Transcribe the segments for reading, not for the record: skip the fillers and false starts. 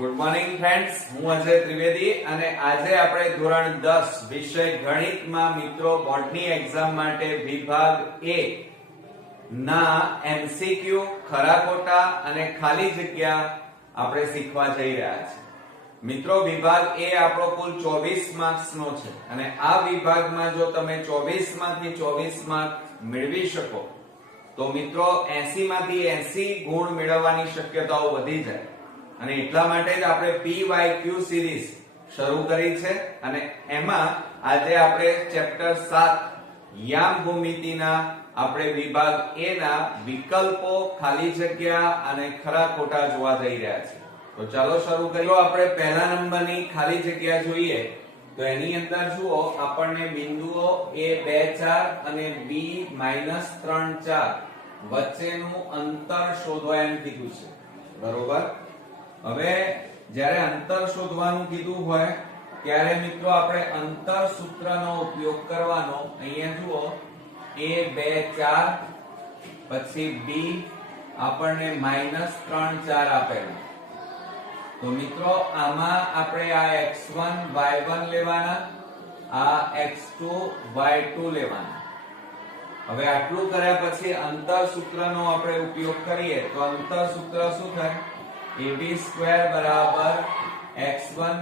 Good morning friends, હું અજય ત્રિવેદી અને આજે આપણે ધોરણ 10 વિષય ગણિતમાં મિત્રો બોર્ડની એક્ઝામ માટે વિભાગ A ના MCQ ખરા ખોટા અને ખાલી જગ્યા આપણે શીખવા જઈ રહ્યા છીએ। મિત્રો વિભાગ A આપણો કુલ 24 માર્ક્સ નો છે અને આ વિભાગમાં જો તમે 24 માંથી 24 માર્ક મેળવી શકો તો મિત્રો 80 માંથી 80 ગુણ મેળવવાની શક્યતાઓ વધી જાય અને એટલા માટે જ આપણે PYQ સિરીઝ શરૂ કરી છે અને એમાં આજે આપણે ચેપ્ટર 7 યામ ભૂમિતિના આપણે વિભાગ A ના વિકલ્પો, ખાલી જગ્યા અને ખરા ખોટા જોવા જઈ રહ્યા છીએ। તો ચાલો શરૂ કરીએ। આપણે પહેલા નંબરની ખાલી જગ્યા જોઈએ તો એની અંદર જુઓ આપણને બિંદુઓ A 2 4 અને B -3 4 વચ્ચેનું અંતર શોધવા એમ કીધું છે, બરોબર। હવે જ્યારે અંતર શોધવાનું કીધું હોય ત્યારે મિત્રો આપણે અંતર સૂત્રનો ઉપયોગ કરવાનો। અહીંયા જુઓ A 2 4 પછી B આપણને -3 4 આપેલું, તો મિત્રો આમાં આપણે આ x1 y1 લેવાના, આ x2 y2 લેવાના। હવે આટલું કર્યા પછી અંતર સૂત્રનો આપણે ઉપયોગ કરીએ તો અંતર સૂત્ર શું થાય? AB² બરાબર x1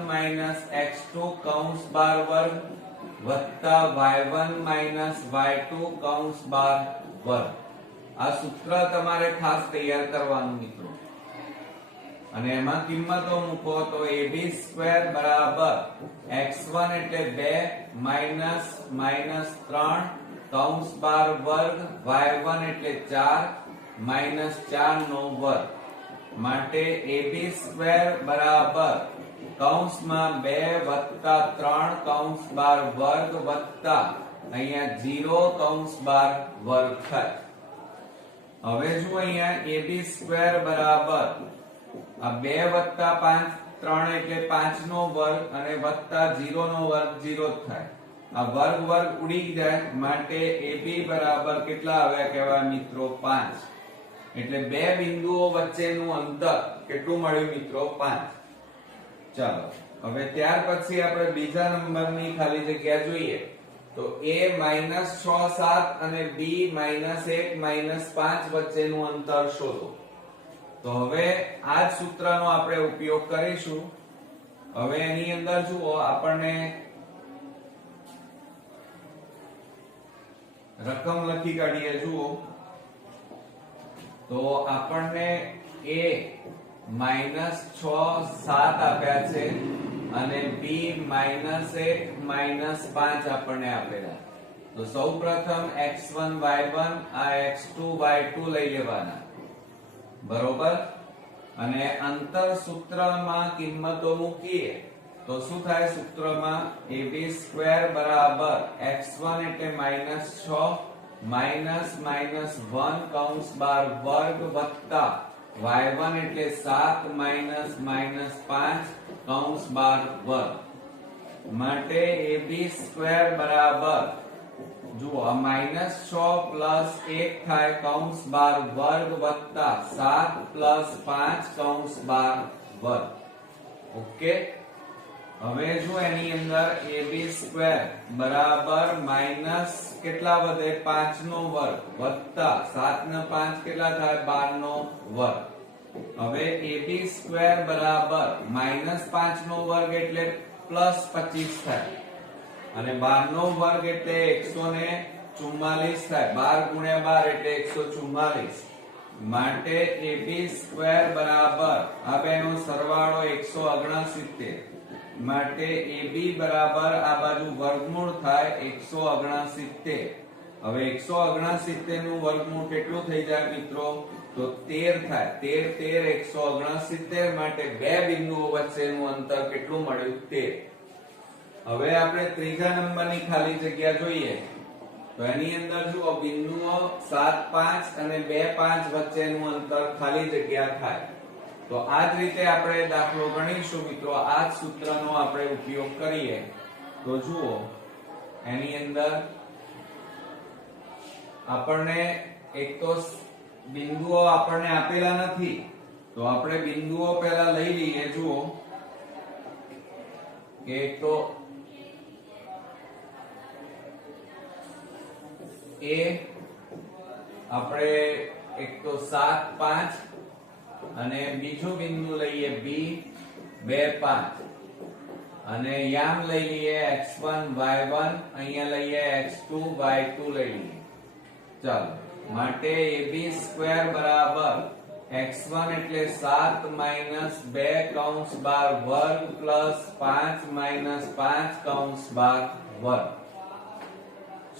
x2 કૌંસ બાર વર્ગ વત્તા y1 y2 કૌંસ બાર વર્ગ। આ સૂત્ર તમારે ખાસ તૈયાર કરવાનું મિત્રો અને એમાં કિંમતો મૂકો તો AB² બરાબર x1 એટલે 2 -3 કૌંસ બાર વર્ગ y1 એટલે 4 -4 નો વર્ગ માટે AB² બરાબર કૌંસમાં 2 + 3 કૌંસ બાર વર્ગ વત્તા અહીંયા 0 કૌંસ બાર વર્ગ થાય। હવે જો અહીંયા AB² બરાબર આ 2 + 5 3 એટલે 5 નો વર્ગ અને વત્તા 0 નો વર્ગ 0 થાય। આ વર્ગ વર્ગ ઉડી જાય માટે AB બરાબર કેટલા આવ્યા કહેવાય મિત્રો? 5। એટલે બે બિંદુઓ વચ્ચેનું અંતર કેટલું મળ્યું મિત્રો? 5। ચાલો હવે ત્યાર પછી આપણે બીજા નંબરની ખાલી જગ્યા જોઈએ તો A -6 7 અને B -1 -5 વચ્ચેનું અંતર શોધો। તો હવે આ જ સૂત્રનો આપણે ઉપયોગ કરીશું। હવે એની અંદર જુઓ આપણને રકમ લખી કાઢીએ। જુઓ તો આપણને A -6 7 આપ્યા છે અને B -1 5 આપણને આપેલા। તો સૌપ્રથમ x1 y1 આ x2 y2 લઈ લેવાના, બરોબર। અને અંતર સૂત્રમાં કિંમતો મૂકીએ તો શું થાય? સૂત્રમાં AB² બરાબર x1 એટલે -6 -1 કૌંસ બાર વર્ગ વત્તા y1 એટલે 7 -5 કૌંસ બાર વર્ગ માટે AB² બરાબર જુઓ આ -6 + 1 થાય કૌંસ બાર વર્ગ વત્તા 7 + 5 કૌંસ બાર વર્ગ। ઓકે, હવે જો એની અંદર AB² બરાબર માઈનસ કેટલા વધે? 5 નો વર્ગ વત્તા 7 ને 5 કેટલા થાય? 12 નો વર્ગ। હવે AB² બરાબર -5 નો વર્ગ એટલે +25 થાય અને 12 નો વર્ગ એટલે 144 થાય। 12 × 12 એટલે 144 માટે AB² બરાબર આ બેનો સરવાળો 169 માટે AB બરાબર આ બાજુ વર્ગમૂળ થાય 169। હવે 169 નું વર્ગમૂળ કેટલું થઈ જાય મિત્રો? તો 13 થાય। 13 169 માટે બે બિંદુઓ વચ્ચેનું અંતર કેટલું મળ્યું? 13। હવે આપણે ત્રીજા નંબરની ખાલી જગ્યા જોઈએ તો એની અંદર જુઓ બિંદુઓ 7 5 અને 2 5 વચ્ચેનું અંતર ખાલી જગ્યા થાય। તો આ જ રીતે આપણે દાખલો ગણીશું મિત્રો। આ જ સૂત્રનો આપણે ઉપયોગ કરીએ તો જુઓ એની અંદર આપણને એક તો બિંદુઓ આપણને આપેલા નથી તો આપણે બિંદુઓ પહેલા લઈ લઈએ. જુઓ કે એક તો એ આપણે એક તો 7 5 અને બીજું બિંદુ લઈએ બી 2 5 અને યામ લઈ લઈએ x1 y1 અહીંયા લઈએ x2 y2 લઈ લઈએ. ચાલો માટે ab² બરાબર x1 એટલે 7 - 2 કૌંસ બાર વર્ગ પ્લસ 5 - 5 કૌંસ બાર વર્ગ.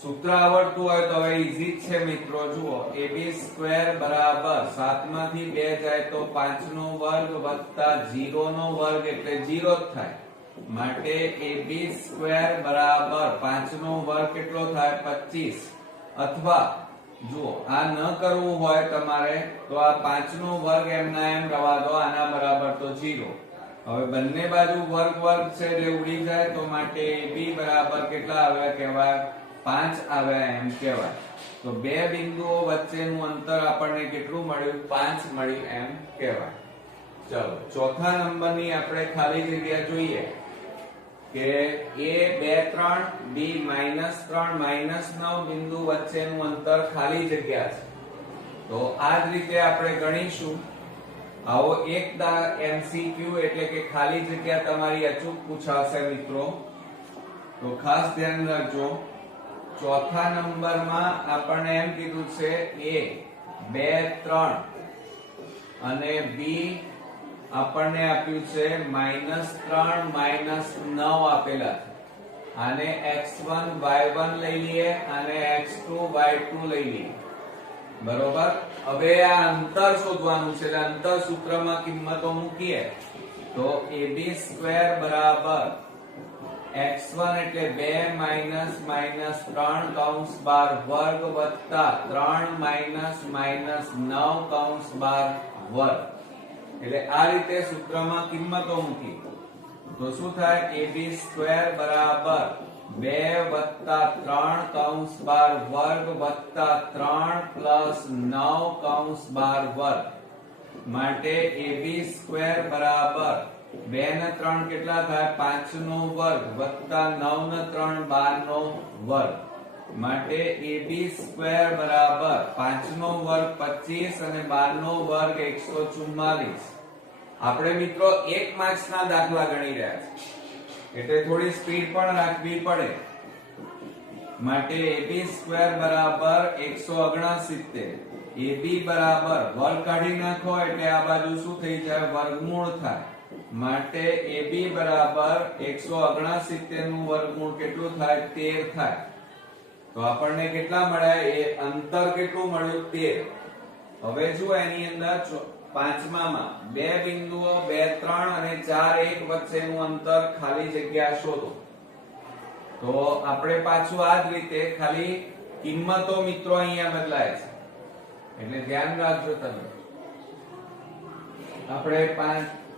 સૂત્ર આવડતું હોય તો હવે ઈઝી જ છે મિત્રો. જુઓ ab² બરાબર 7 માંથી 2 જાય તો 5 નો વર્ગ વત્તા 0 નો વર્ગ એટલે 0 જ થાય. માટે ab² બરાબર 5 નો વર્ગ કેટલો થાય 25. અથવા જુઓ આ ન કરવું હોય તમારે તો આ 5 નો વર્ગ એમના એમ રવા દો, આના બરાબર તો 0. હવે બંને બાજુ વર્ગ વર્ગ છે એટલે ઉડી જાય તો માટે ab બરાબર કેટલા આવ્યા કહેવાય 5 આવ્યા એમ કહેવાય. તો બે બિંદુઓ વચ્ચેનું અંતર આપણને કેટલું મળ્યું 5 મળ્યું એમ કહેવાય. ચલો ચોથા નંબરની આપણે ખાલી જગ્યા જોઈએ કે a 2 3 b -3 -9 બિંદુ વચ્ચેનું અંતર ખાલી જગ્યા છે. તો આ જ રીતે આપણે ગણીશું. આવો એક MCQ એટલે કે ખાલી જગ્યા તમારી અચૂક પૂછાશે મિત્રો. તો ખાસ ધ્યાન રાખજો. ચોથા નંબરમાં આપણને એમ કીધું છે a 2 3 અને b આપણને આપ્યું છે -3 -9 આપેલા છે. આને x1 y1 લઈ લઈએ અને x2 y2 લઈ લઈએ. બરોબર. હવે આ અંતર શોધવાનું છે એટલે અંતર સૂત્રમાં કિંમતો મૂકીએ તો ab² બરાબર x1 એટલે 2 - 3 કૌંસ બાર વર્ગ વત્તા 3 - 9 કૌંસ બાર વર્ગ. એટલે આ રીતે સૂત્રમાં કિંમતો મૂકી તો શું થાય ab² બરાબર 2 વત્તા 3 કૌંસ બાર વર્ગ વત્તા 3 પ્લસ 9 કૌંસ બાર વર્ગ. માટે ab² બરાબર 2 ને 3 કેટલા થાય 5 નો વર્ગ વત્તા 9 ને 3 12 નો વર્ગ. માટે ab² બરાબર 5 નો વર્ગ 25 અને 12 નો વર્ગ 144. આપણે મિત્રો 1 માર્ક્સ ના દાખલા ગણી રહ્યા છે એટલે થોડી સ્પીડ પણ રાખવી પડે. માટે ab² બરાબર 169. ab બરાબર વર્ગ કાઢી નાખો એટલે આ બાજુ શું થઈ જાય વર્ગમૂળ થાય. માટે ab બરાબર 169 નું વર્ગમૂળ કેટલું થાય 13 થાય. તો આપણને કેટલા મળ્યા એ અંતર કેટલું મળ્યું 13. હવે જુઓ એની અંદર પાંચમામાં બે બિંદુઓ 2 3 અને 4 1 વચ્ચેનું અંતર ખાલી જગ્યા શોધો. તો આપણે પાછું આ જ રીતે ખાલી કિંમતો મિત્રો અહીંયા બદલાય છે એટલે ધ્યાન રાખજો તમે. આપણે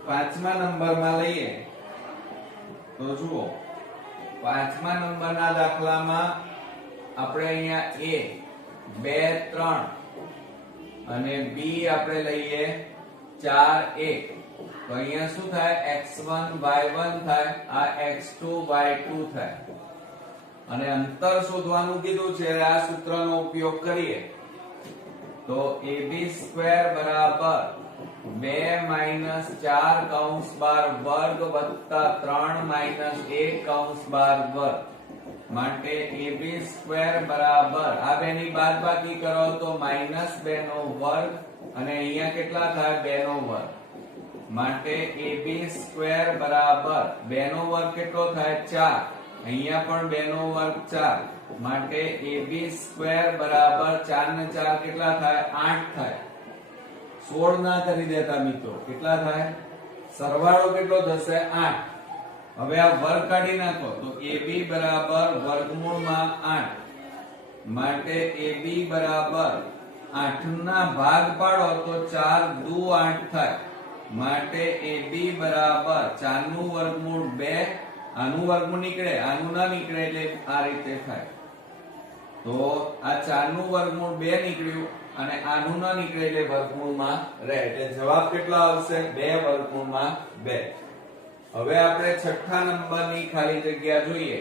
પાંચમા નંબરમાં લઈએ તો જુઓ પાંચમા નંબરના દાખલામાં આપણે અહીંયા a 2 3 અને b આપણે લઈએ 4 1. તો અહીંયા શું થાય x1 y1 થાય, આ x2 y2 થાય. અને અંતર શોધવાનું કીધું છે આ સૂત્રનો ઉપયોગ કરીએ તો ab² બરાબર 2 - 4 કૌંસ બાર વર્ગ વત્તા 3 - 1 કૌંસ બાર વર્ગ. માટે ab² બરાબર આ બેની બાદબાકી કરો તો -2 નો વર્ગ અને અહીંયા કેટલા થાય 2 નો વર્ગ. માટે ab² બરાબર 2 નો વર્ગ કેટલો થાય 4. અહીંયા પણ 2 નો વર્ગ 4. માટે ab² બરાબર 4 ને 4 કેટલા થાય 8 થાય. 16 ના કરી દેતા મિત્રો, કેટલા થાય સરવાળો કેટલો થશે 8. હવે આ વર્ગ કાઢી નાખો તો ab બરાબર વર્ગમૂળમાં 8. માટે ab બરાબર 8 ના ભાગ પાડો તો 4 દુ 8 થાય. માટે ab બરાબર 4 નું વર્ગમૂળ 2. આનું વર્ગમૂળ નીકળે આનું ના નીકળે એટલે આ રીતે થાય. તો આ 4 નું વર્ગમૂળ 2 નીકળ્યું અને આનું ન નીકળે એટલે વર્ગમૂળમાં રહે એટલે જવાબ કેટલો આવશે 2 વર્ગમૂળમાં 2. હવે આપણે છઠ્ઠા નંબરની ખાલી જગ્યા જોઈએ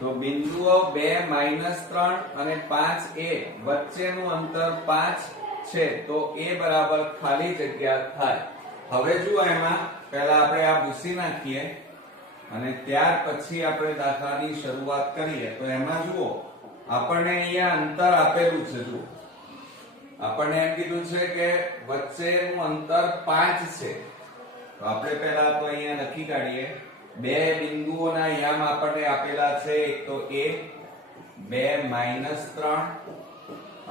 તો બિંદુઓ 2 -3 અને 5a વચ્ચેનું અંતર 5 છે તો a બરાબર ખાલી જગ્યા થાય. હવે જુઓ એમાં પહેલા આપણે આ ભૂસી નાખીએ અને ત્યાર પછી આપણે દાખલાની શરૂઆત કરીએ. તો એમાં જુઓ આપણને અહીંયા અંતર આપેલું છે. જુઓ આપણને એમ કીધું છે કે વચ્ચેનું અંતર 5 છે. તો આપણે પહેલા તો અહીંયા લખી કાઢીએ. બે બિંદુઓના યામ આપણને આપેલા છે. એક તો a 2 -3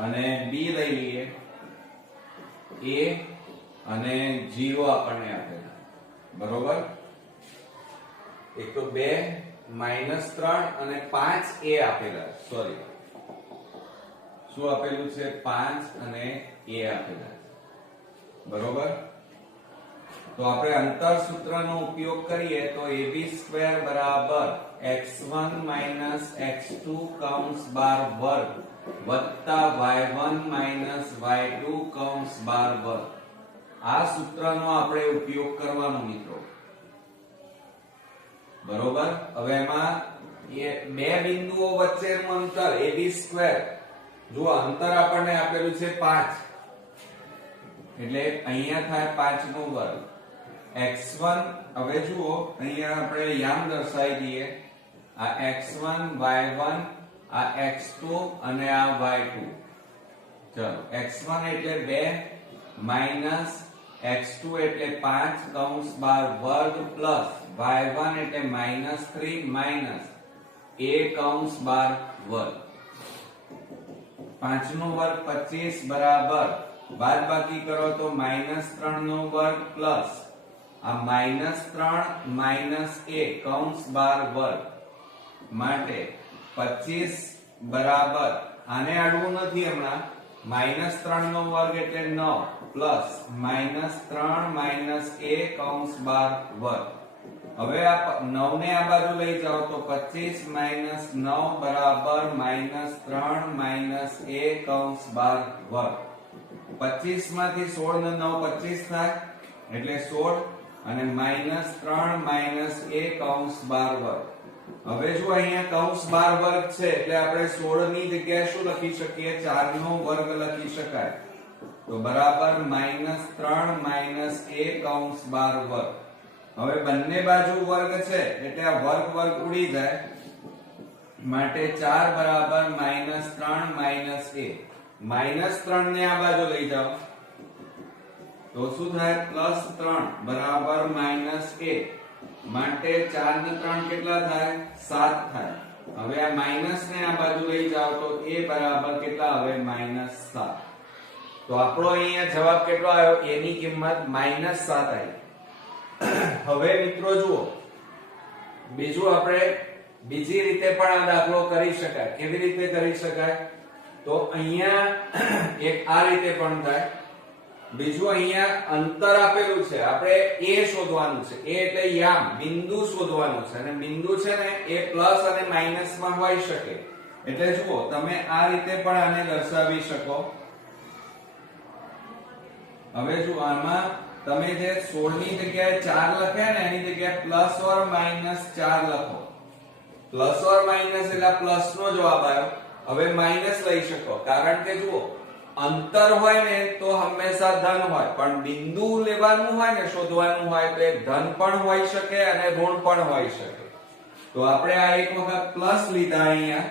અને b લઈ લઈએ a અને 0 આપણને આપેલા. બરોબર. એક તો 2 -3 અને 5a આપેલા. સોરી, શું આપેલું છે? 5 અને a આપેલા. બરોબર. તો આપણે અંતર સૂત્રનો ઉપયોગ કરીએ તો ab² બરાબર x1 - x2 કૌંસ બાર વર્ગ વત્તા y1 - y2 કૌંસ બાર વર્ગ. આ સૂત્રનો આપણે ઉપયોગ કરવાનો મિત્રો. બરોબર. હવે એમાં બે બિંદુઓ વચ્ચેનું અંતર ab². જો અંતર આપણને આપેલું છે 5 એટલે અહીંયા થાય 5 નો વર્ગ. x1 હવે જુઓ અહીંયા આપણે યામ દર્શાવી દઈએ. આ x1 y1 આ x2 અને આ y2. ચલો x1 એટલે 2 માઈનસ x2 એટલે 5 કૌંસ બાર વર્ગ પ્લસ y1 એટલે -3 માઈનસ a કૌંસ બાર વર્ગ. 5 નો વર્ગ 25 બરાબર બાદબાકી કરો તો -3 નો વર્ગ પ્લસ આ -3 માઈનસ a કૌંસ બાર વર્ગ માટે 25 બરાબર આને અડવું નથી હમણાં. -3 નો વર્ગ એટલે 9 પ્લસ -3 માઈનસ a કૌંસ બાર વર્ગ. હવે આ 9 ને આ બાજુ લઈ જાઓ તો 25 - 9 બરાબર -3 માઈનસ a કૌંસ બાર વર્ગ. 25 માંથી 16 ને 9 25 થાય એટલે 16 અને -3 માઈનસ a કૌંસ બાર વર્ગ. હવે જો અહીંયા કૌંસ બાર વર્ગ છે એટલે આપણે 16 ની જગ્યાએ શું લખી શકીએ? 4 નો વર્ગ લખી શકાય. તો બરાબર -3 માઈનસ a કૌંસ બાર વર્ગ. હવે બંને બાજુ વર્ગ છે એટલે આ વર્ગ વર્ગ ઉડી જાય માટે 4 બરાબર -3 માઈનસ a. -3 ને આ બાજુ લઈ જાઓ તો શું થાય? +3 બરાબર -a માટે 4 ને 3 કેટલા થાય? 7 થાય. હવે આ માઈનસ ને આ બાજુ લઈ જાઓ તો a બરાબર કેટલા આવે? -7. તો આપણો અહીંયા જવાબ કેટલો આવ્યો? a ની કિંમત -7 આવી. હવે મિત્રો જુઓ બીજું આપણે બીજી રીતે પણ આ દાખલો કરી શકાય. કેવી રીતે કરી શકાય? તો અહીંયા એક આ રીતે પણ થાય. બીજું અહીંયા અંતર આપેલું છે. આપણે a શોધવાનું છે. a એટલે યામ બિંદુ શોધવાનું છે અને બિંદુ છે ને એ પ્લસ અને માઈનસ માં હોઈ શકે. એટલે જુઓ તમે આ રીતે પણ આને દર્શાવી શકો. હવે જુઓ આમાં તમે જે 16 ની જગ્યાએ 4 લખ્યા ને એની જગ્યાએ પ્લસ ઓર માઈનસ 4 લખો. પ્લસ ઓર માઈનસ એટલે પ્લસ નો જવાબ આવ્યો. હવે માઈનસ લઈ શકો કારણ કે જુઓ અંતર હોય ને તો હંમેશા ધન હોય પણ બિંદુ લેવાનું હોય ને શોધવાનું હોય તો એ ધન પણ હોઈ શકે અને ઋણ પણ હોઈ શકે. તો આપણે આ એક વખત પ્લસ લીધા અહીંયા.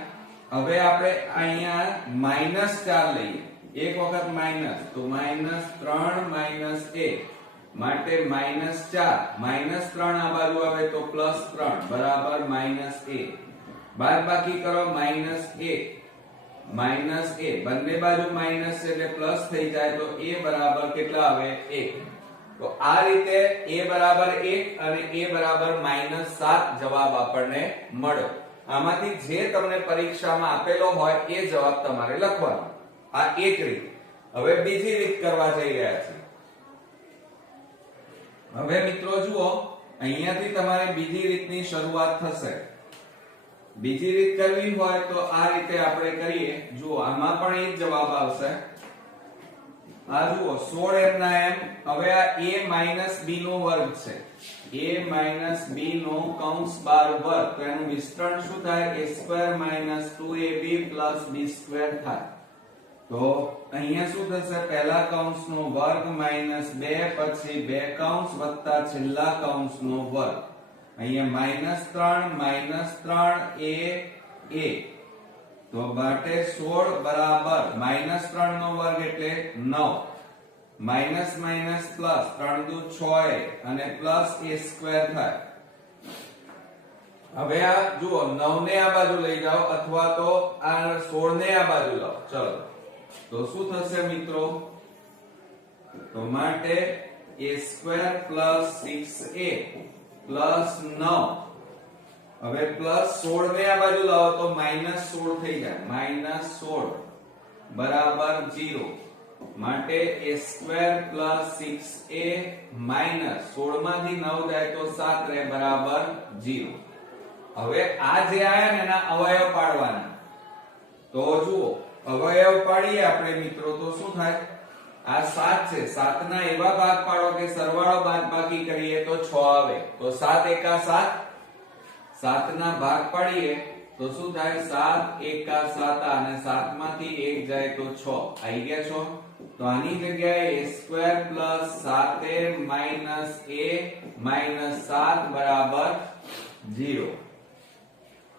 હવે આપણે અહીંયા -4 લઈએ. એક વખત માઈનસ તો -3 માઈનસ a માટે -4 -3 આ બાજુ આવે તો +3 બરાબર -a. બાદબાકી કરો -1 માઈનસ a બંને બાજુ માઈનસ એટલે પ્લસ થઈ જાય તો a બરાબર કેટલા આવે? 1. તો આ રીતે a બરાબર 1 અને a બરાબર -7 જવાબ આપણને મળ્યો. આમાંથી જે તમને પરીક્ષામાં આપેલો હોય એ જવાબ તમારે લખવાનો. આ એક રીત. હવે બીજી રીત કરવા જઈ રહ્યા છીએ. હવે મિત્રો જુઓ અહીંયાથી તમારે બીજી રીતની શરૂઆત થશે. બીજી રીત કરવી હોય તો આ રીતે આપણે કરીએ. જુઓ આમાં પણ એ જ જવાબ આવશે. આ જુઓ 16m ના m. હવે આ a b નો વર્ગ છે. a b નો કૌંસ 12 વર્ગ, તો એનું વિસ્તરણ શું થાય? a square 2ab b square થાય. તો અહીંયા શું થશે? પહેલા કૌંસનો વર્ગ -2 પછી બે કૌંસ વત્તા છેલ્લા કૌંસનો વર્ગ. અહીંયા -3 a તો માટે 16 બરાબર -3 નો વર્ગ એટલે 9 માઇનસ માઇનસ પ્લસ 3 દુ 6 અને પ્લસ a સ્ક્વેર થાય. હવે આ જુઓ 9 ને આ બાજુ લઈ જાઓ અથવા તો આ 16 ને આ બાજુ લાવો. ચલો તો શું થશે મિત્રો? તો માટે a square plus 6a plus 9. હવે પ્લસ 16 ને આ બાજુ લાવો તો -16 થઈ જાય. -16 બરાબર 0 માટે a square plus 6a minus 16 માંથી 9 જાય તો 7 રહે બરાબર 0. હવે આ જે આયા ને એના અવયવ પાડવાના. તો જુઓ અવયવ પાડીએ આપણે મિત્રો તો શું થાય? આ 7 છે. 7 ના એવા ભાગ પાડો કે સરવાળો બાદબાકી કરીએ તો 6 આવે. તો 7 એકા 7. 7 ના ભાગ પાડીએ તો શું થાય? 7 એકા 7 અને 7 માંથી 1 જાય તો 6. આવી ગયા છો? તો આની જગ્યાએ a square plus 7a minus a minus 7 બરાબર 0.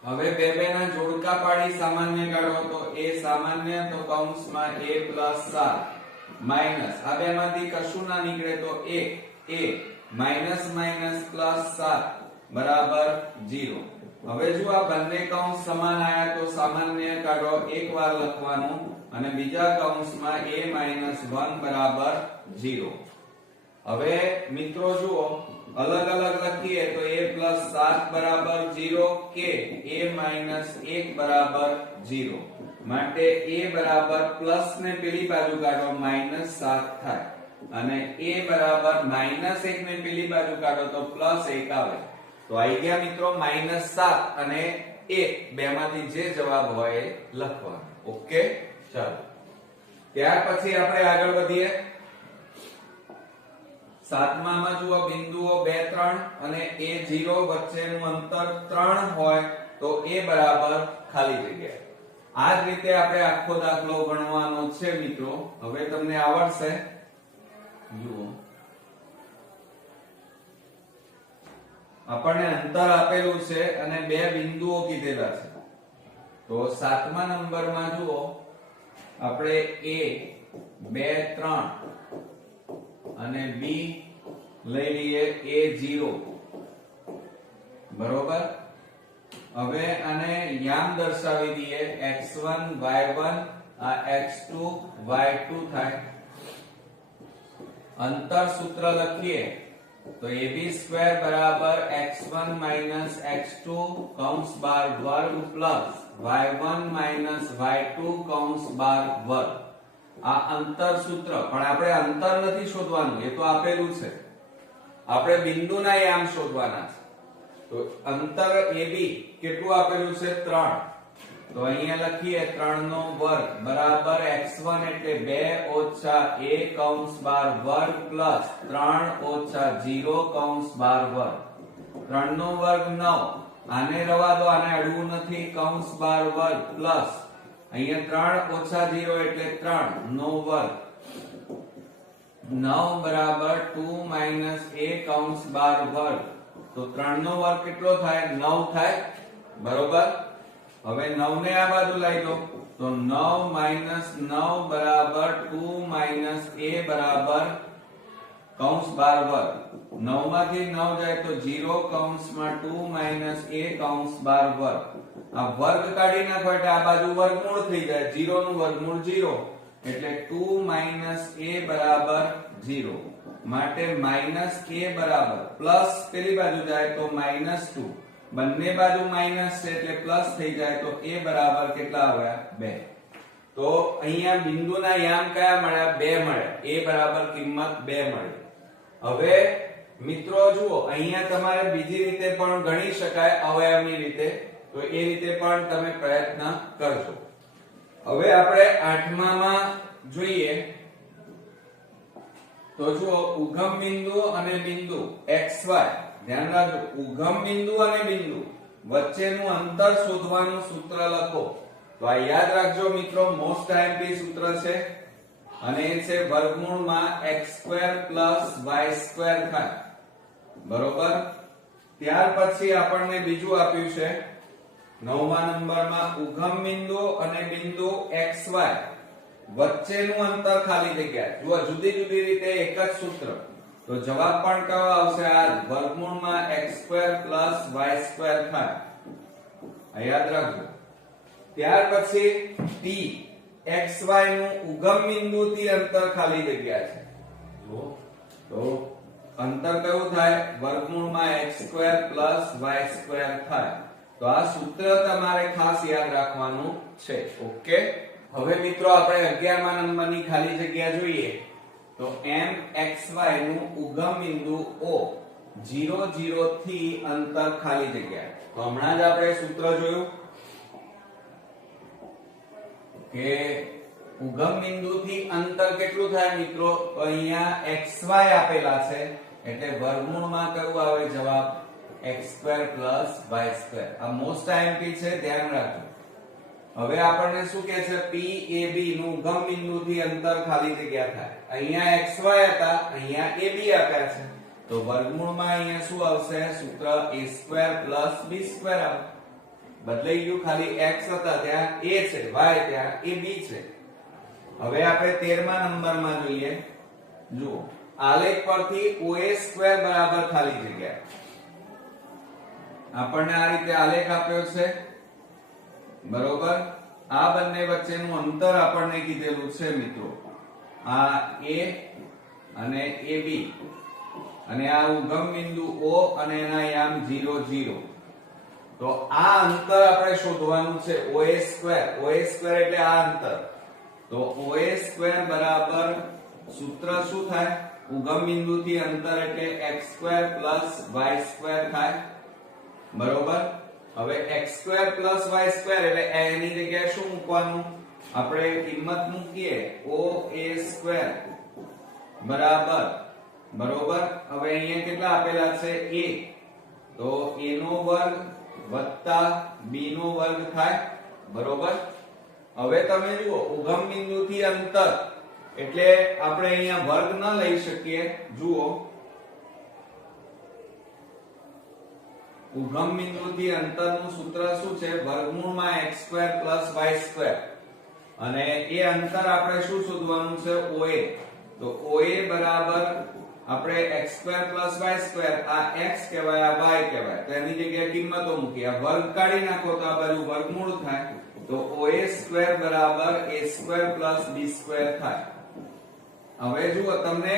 હવે બે ના જોડકા પાડી સામાન્ય કાઢો તો a સામાન્ય તો કૌંસમાં a પ્લસ 7 માઈનસ આ બે માંથી કશું ના નીકળે તો 1 a માઈનસ માઈનસ પ્લસ 7 બરાબર 0. હવે જો આ બંને કૌંસ સમાન આયા તો સામાન્ય કાઢો એક વાર લખવાનું અને બીજા કૌંસમાં a માઈનસ 1 બરાબર 0. હવે મિત્રો જુઓ અલગ અલગ લખીએ તો a પ્લસ 7 બરાબર 0 કે a માઈનસ 1 બરાબર 0. માટે a બરાબર પ્લસ ને પેલી બાજુ કાઢો માઈનસ 7 થાય અને a બરાબર માઈનસ 1 ને પેલી બાજુ કાઢો તો પ્લસ 1 આવે. તો આવી ગયા મિત્રો -7 અને 1 બેમાંથી જે જવાબ હોય એ લખવાનો. ઓકે ચાલો ત્યાર પછી આપણે આગળ વધીએ. સાતમામાં જુઓ બિંદુઓ 2 3 અને a0 વચ્ચેનું અંતર 3 હોય તો a બરાબર ખાલી જગ્યા. આ જ રીતે આપણે આખો દાખલો ગણવાનો છે મિત્રો. હવે તમને આવડશે. જુઓ આપણને અંતર આપેલું છે અને બે બિંદુઓ કીધેલા છે. તો 7મા નંબરમાં જુઓ આપણે a 2 3 અને b લઈ લઈએ a0 બરોબર. હવે આને યામ દર્શાવી દઈએ x1 y1 આ x2 y2 થાય. અંતર સૂત્ર લખીએ તો ab² બરાબર x1 માઈનસ x2 કૌંસ 12 વર્ગ પ્લસ y1 માઈનસ y2 કૌંસ 12 વર્ગ. આ અંતર સૂત્ર પણ આપણે અંતર નથી શોધવાનું, એ તો આપેલું છે. આપણે બિંદુના યામ શોધવાના છે. તો અંતર AB કેટલું આપેલું છે? 3. તો અહીંયા લખીએ 3 નો વર્ગ બરાબર x1 એટલે 2 ઓછા a કૌંસ 12 વર્ગ પ્લસ 3 ઓછા 0 કૌંસ 12 વર્ગ. 3 નો વર્ગ 9. આને રવા દો, આને અડવું નથી. કૌંસ 12 વર્ગ પ્લસ અહીંયા 3 ઓછા 0 એટલે 3 નો વર્ગ. 9 બરાબર 2 માઈનસ a કૌંસ 12 વર્ગ. તો 3 નો વર્ગ કેટલો થાય? 9 થાય બરોબર. હવે 9 ને આ બાજુ લઈ દો તો 9 માઈનસ 9 બરાબર 2 માઈનસ a બરાબર કૌંસ 12 વર્ગ. 9 માંથી 9 જાય તો 0 કૌંસમાં 2 માઈનસ a કૌંસ 12 વર્ગ. આ વર્ગ કાઢી નાખો એટલે આ બાજુ વર્ગમૂળ થઈ જાય. 0 નું વર્ગમૂળ 0 એટલે 2 માઈનસ a બરાબર 0. માટે માઈનસ a બરાબર પ્લસ પેલી બાજુ જાય તો -2. બંને બાજુ માઈનસ છે એટલે પ્લસ થઈ જાય તો a બરાબર કેટલા આવ્યા? 2. તો અહીંયા બિંદુના યામ કયા મળ્યા? 2 મળ્યા. a બરાબર કિંમત 2 મળી. હવે મિત્રો જુઓ અહીંયા તમારે બીજી રીતે પણ ગણી શકાય અવયવની રીતે. તો તો એ રીતે પણ તમે પ્રયત્ન કરજો. હવે આપણે 8માં જોઈએ તો જુઓ ઉગમ બિંદુ અને બિંદુ xy. ધ્યાન રાખજો, ઉગમ બિંદુ અને બિંદુ વચ્ચેનું અંતર શોધવાનું સૂત્ર લખો. તો આ યાદ રાખજો મિત્રો, મોસ્ટ આઈએમપી સૂત્ર છે અને એ છે વર્ગમૂળમાં x² + y² થાય. બરોબર. ત્યાર પછી આપણને બીજું આપ્યું છે 9મા નંબરમાં ઉગમ બિંદુ અને બિંદુ xy વચ્ચેનું અંતર ખાલી જગ્યા. જુઓ જુદી જુદી રીતે એક જ સૂત્ર. તો જવાબ પણ કયો આવશે? આ વર્ગમૂળમાં x² + y² થાય. આ યાદ રાખજો. ત્યાર પછી t xy નું ઉગમ બિંદુથી અંતર ખાલી જગ્યા છે. જુઓ તો અંતર કયું થાય? વર્ગમૂળમાં x² + y² થાય. તો આ સૂત્ર તમારે ખાસ યાદ રાખવાનું છે. ઓકે. હવે મિત્રો આપણે 11મા નંબરની ખાલી જગ્યા જોઈએ તો mxy નું ઉગમ બિંદુ O 0 0 થી અંતર ખાલી જગ્યા. તો હમણાં જ આપણે સૂત્ર જોયું કે ઉગમ બિંદુથી અંતર કેટલું થાય મિત્રો? તો અહીંયા xy આપેલા છે એટલે વર્ગમૂળમાં કયું આવે જવાબ? x² + y². આ મોસ્ટ આઈએમપી છે, ધ્યાન રાખજો. હવે આપણને શું કહે છે? PAB નું ઉગમ બિંદુથી અંતર ખાલી જગ્યા થાય. અહીંયા xy હતા, અહીંયા AB આપ્યા છે. તો વર્ગમૂળમાં અહીંયા શું આવશે? સૂત્ર a² + b² આવે. બદલાઈ ગયું, ખાલી x હતા ત્યાં a છે, y ત્યાં ab છે. હવે આપણે 13મા નંબરમાં જોઈએ. જુઓ આલેખ પરથી OA² બરાબર ખાલી જગ્યા. આપણને આ રીતે આલેખ આપ્યો છે. બરોબર. આ બંને વચ્ચેનું અંતર આપણને કીધેલું છે મિત્રો. આ a અને ab અને આ ઉગમ બિંદુ O અને એના યામ 0 0. તો આ અંતર આપણે શોધવાનું છે. OA² એટલે આ અંતર. તો OA² બરાબર સૂત્ર શું થાય? ઉગમ બિંદુથી અંતર એટલે x² + y² થાય. બરોબર. હવે x² + y² એટલે એની જગ્યાએ શું મૂકવાનું? આપણે કિંમત મૂકીએ OA² બરાબર. બરોબર. હવે અહીંયા કેટલા આપેલા છે? a. તો a નો વર્ગ વત્તા b નો વર્ગ થાય. બરોબર. હવે તમે જુઓ ઉગમ બિંદુથી અંતર એટલે આપણે અહીંયા વર્ગ ન લઈ શકીએ. જુઓ ઉગમ બિંદુથી અંતરનું સૂત્ર શું છે? વર્ગમૂળમાં x² + y². અને એ અંતર આપણે શું શોધવાનું છે? OA. તો OA બરાબર આપણે x² + y². આ x કહેવાય, આ y કહેવાય. તો એની જગ્યાએ કિંમતો મૂકી, આ વર્ગ કાઢી નાખો તો આ બાજુ વર્ગમૂળ થાય. તો OA² બરાબર a² + b² થાય. હવે જુઓ તમને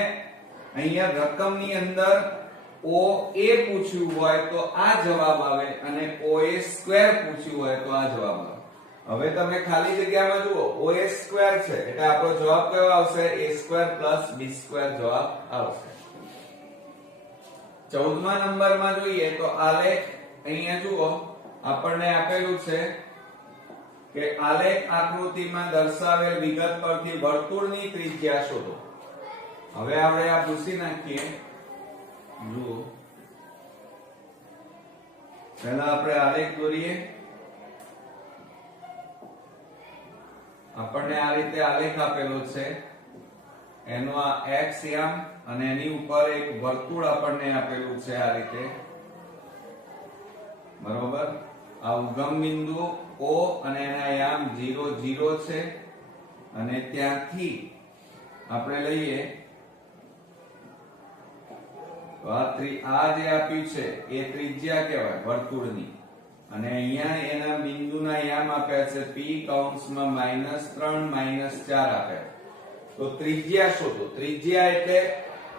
અહીંયા રકમની અંદર OA પૂછ્યું હોય તો આ જવાબ આવે અને OA² પૂછ્યું હોય તો આ જવાબ આવે. હવે તમે ખાલી જગ્યામાં જુઓ OA² છે એટલે આપણો જવાબ કયો આવશે? a² + b² જવાબ આવશે. 14મા નંબરમાં જોઈએ તો આલેખ. અહીંયા જુઓ આપણને આપેલું છે કે આલેખ આકૃતિમાં દર્શાવેલ વિગત પરથી વર્તુળની ત્રિજ્યા શોધો. હવે આપણે આ પૂછી નાખીએ. જુઓ પહેલા આપણે આલેખ દોરીએ. આપણને આ રીતે આલેખ આપેલો છે. એનો આ x યામ અને એની ઉપર એક વર્તુળ આપણને આપેલું છે આ રીતે. બરોબર. આ ઉગમ બિંદુ O અને એના યામ 0 0 છે અને ત્યાંથી આપણે લઈએ તો આ જે આપ્યું છે એ ત્રિજ્યા કહેવાય વર્તુળની. અને અહીંયા એના બિંદુના યામ આપ્યા છે p કૌંસમાં -3 -4 આપ્યા. તો ત્રિજ્યા શોધો. ત્રિજ્યા એટલે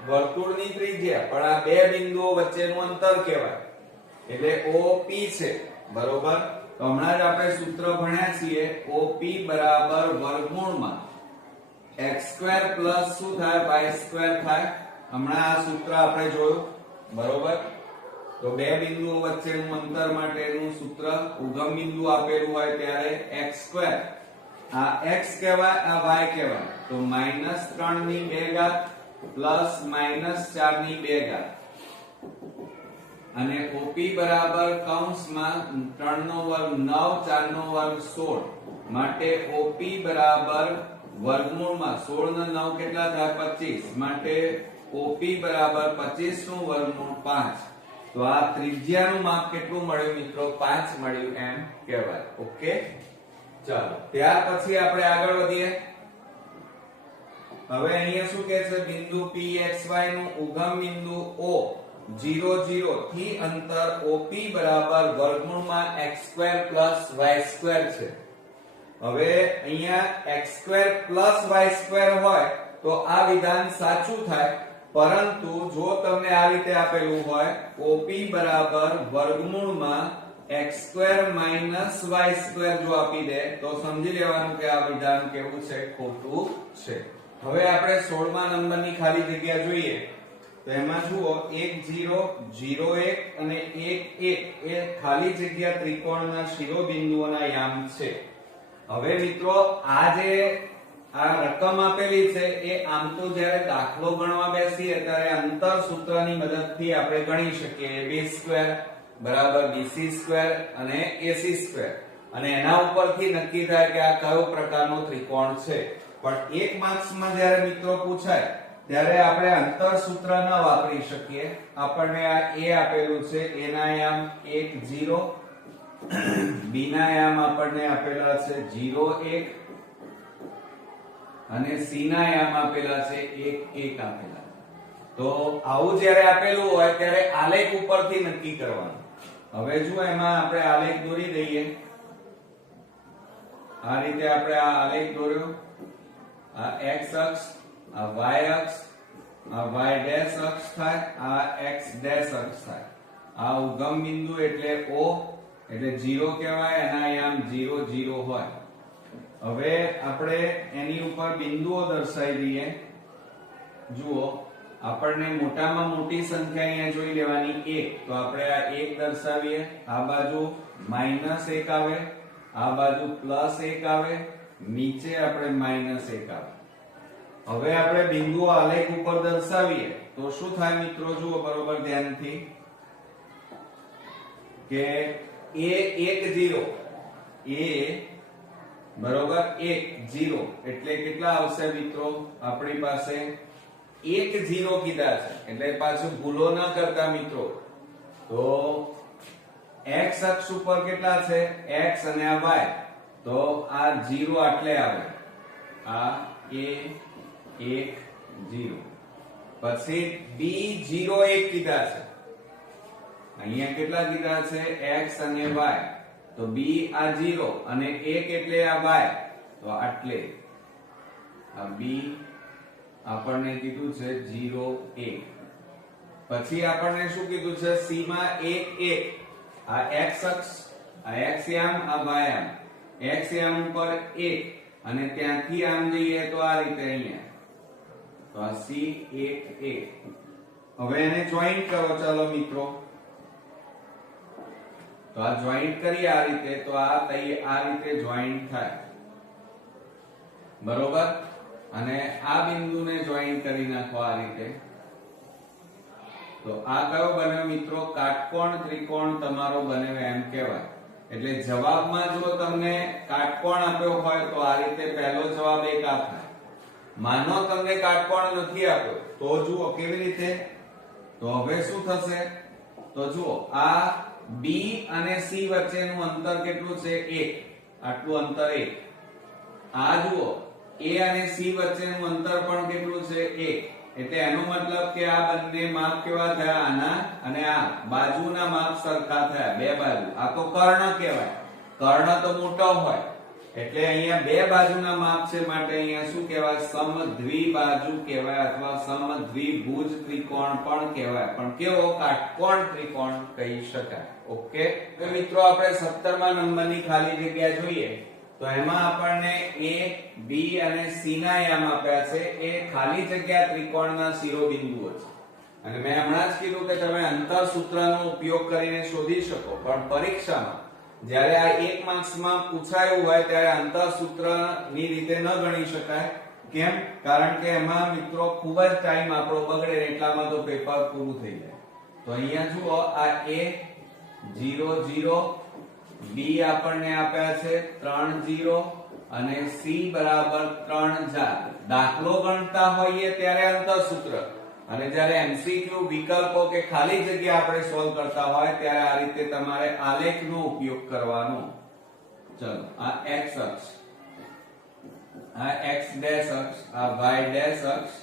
વર્તુળની ત્રિજ્યા, પણ આ બે બિંદુઓ વચ્ચેનું અંતર કહેવાય એટલે OP છે. બરોબર. તો હમણાં જ આપણે સૂત્ર ભણ્યા છીએ. OP બરાબર વર્ગમૂળમાં x² + શું થાય? y² થાય. હમણાં આ સૂત્ર આપણે જોયું. બરોબર. તો બે બિંદુઓ વચ્ચેનું અંતર માટેનું સૂત્ર ઉગમ બિંદુ આપેલું હોય ત્યારે x2 આ x કહેવાય આ y કહેવાય તો -3 ની 2 ઘાત પ્લસ -4 ની 2 ઘાત અને OP બરાબર કૌંસમાં 3 નો વર્ગ 9 4 નો વર્ગ 16 માટે OP બરાબર વર્ગમૂળમાં 16 નો 9 કેટલા થાય 25 માટે OP બરાબર 25 નું વર્ગમૂળ 5 તો આ ત્રિજ્યાનું માપ કેટલું મળ્યું મિત્રો 5 મળ્યું એમ કહેવાય ઓકે ચાલો ત્યાર પછી આપણે આગળ વધીએ હવે અહીંયા શું કહે છે બિંદુ PXY નું ઉગમ બિંદુ O 0 0 થી અંતર OP બરાબર વર્ગમૂળમાં x2 y2 છે હવે અહીંયા x2 y2 હોય તો આ વિધાન સાચું થાય પરંતુ જો તમને આ રીતે આપેલું હોય OP બરાબર વર્ગમૂળમાં x2 y2 જો આપી દે તો સમજી લેવાનું કે આ વિધાન કેવું છે ખોટું છે હવે આપણે 16મા નંબરની ખાલી જગ્યા જોઈએ તો એમાં જુઓ 1 0 0 1 અને 1 1 એ ખાલી જગ્યા ત્રિકોણના શિરોબિંદુઓના યામ છે હવે મિત્રો આ જે આ રકમ આપેલી છે એ આમ તો જ્યારે દાખલો ગણવા બેસીએ ત્યારે અંતર સૂત્રની મદદથી આપણે ગણી શકીએ ab² બરાબર bc² અને ac² અને એના ઉપરથી નક્કી થાય કે આ કયો પ્રકારનો ત્રિકોણ છે પણ એક માર્ક્સમાં જ્યારે મિત્રો પૂછાય ત્યારે આપણે અંતર સૂત્ર ન વાપરી શકીએ આપણને આ a આપેલું છે a ના યામ 1 0 b ના યામ આપણને આપેલા છે 0 1 અને c ના યામ આપેલા છે 1 1 આપેલા તો આવું જ્યારે આપેલું હોય ત્યારે આલેખ ઉપરથી નક્કી કરવાનું હવે જો એમાં આપણે આલેખ દોરી દઈએ આ રીતે આપણે આ આલેખ દોર્યો આ x અક્ષ આ y અક્ષ આ y ડેશ અક્ષ થાય આ x ડેશ અક્ષ થાય આ ઉગમ બિંદુ એટલે O એટલે 0 કહેવાય એના યામ 0 0 હોય હવે આપણે એની ઉપર બિંદુઓ દર્શાવી દઈએ જુઓ આપણને મોટામાં મોટી સંખ્યા અહીંયા જોઈ લેવાની 1 તો આપણે આ 1 દર્શાવીએ આ બાજુ -1 આવે આ બાજુ +1 આવે નીચે આપણે -1 આવે હવે આપણે બિંદુઓ આલેખ ઉપર દર્શાવીએ તો શું થાય મિત્રો જુઓ બરોબર ધ્યાનથી કે a 1 0 a બરોબર 1 0 એટલે કેટલા આવશે મિત્રો આપણી પાસે 1 0 કીધા છે એટલે પાછું ભૂલો ન કરતા મિત્રો તો x અક્ષ ઉપર કેટલા છે x અને આ y તો આ 0 આટલે આવે આ a 1 0 પછી b 0 1 કીધા છે અહીંયા કેટલા કીધા છે x અને y તો b આ 0 અને 1 એટલે આ y તો આટલે આ b આપણને કીધું છે 0 1 પછી આપણને શું કીધું છે c માં 1 1 આ x અક્ષ આ x યામ આ y યામ x યામ ઉપર 1 અને ત્યાંથી આમ જઈએ તો આ રીતે અહીંયા તો આ c 1 1 હવે એને જોઈન્ટ કરો ચાલો મિત્રો તો આ જોઈન્ટ કરીએ આ રીતે તો આ રીતે જોઈન્ટ થાય બરોબર અને આ બિંદુને જોઈન્ટ કરી નાખો આ રીતે તો આ કયો બન્યો મિત્રો કાટકોણ ત્રિકોણ તમારો બન્યો એમ કહેવાય એટલે જવાબમાં જો તમને કાટકોણ આપ્યો હોય તો આ રીતે પહેલો જવાબ એક આ થાય માનો તમને કાટકોણ નથી આપ્યો તો જુઓ કેવી રીતે તો હવે શું થશે તો જુઓ આ B અને C વચ્ચેનું અંતર કેટલું છે 1 આટલું અંતર 1 આ જુઓ A અને C વચ્ચેનું અંતર પણ કેટલું છે 1 એટલે એનો મતલબ કે આ બંને માપ કેવા થયા આના અને આ બાજુના માપ સરખા થયા બે બાજુ આ તો કર્ણ કહેવાય કર્ણ તો મોટો હોય એટલે અહીંયા બે બાજુના માપ છે માટે અહીંયા શું કહેવાય સમદ્વિબાજુ કહેવાય અથવા સમદ્વિભુજ ત્રિકોણ પણ કહેવાય પણ કેવો કાટકોણ ત્રિકોણ કહી શકાય ઓકે તો મિત્રો આપણે 17મા નંબરની ખાલી જગ્યા જોઈએ તો એમાં આપણને a b અને c ના યામ આપ્યા છે એ ખાલી જગ્યા ત્રિકોણના શિરોબિંદુઓ છે અને મેં હમણાં જ કીધું કે તમે અંતર સૂત્રનો ઉપયોગ કરીને શોધી શકો, પણ પરીક્ષામાં જ્યારે આ 1 માર્ક્સમાં પૂછાયું હોય ત્યારે અંતર સૂત્રની રીતે ન ગણી શકાય. કેમ? કારણ કે એમાં મિત્રો ખૂબ જ ટાઈમ આપણો બગડે, એટલામાં તો પેપર પૂરું થઈ જાય. તો અહીંયા જુઓ, આ a 0 0, b આપણને આપ્યા છે 3 0 અને c બરાબર 3 4. દાખલો ગણતા હોઈએ ત્યારે અંતર સૂત્ર, અને જ્યારે એમસીક્યુ વિકલ્પો કે ખાલી જગ્યા આપણે સોલ્વ કરતા હોય ત્યારે આ રીતે તમારે આલેખનો ઉપયોગ કરવાનો. ચલો, આ x અક્ષ, આ x ડેશ અક્ષ, આ y ડેશ અક્ષ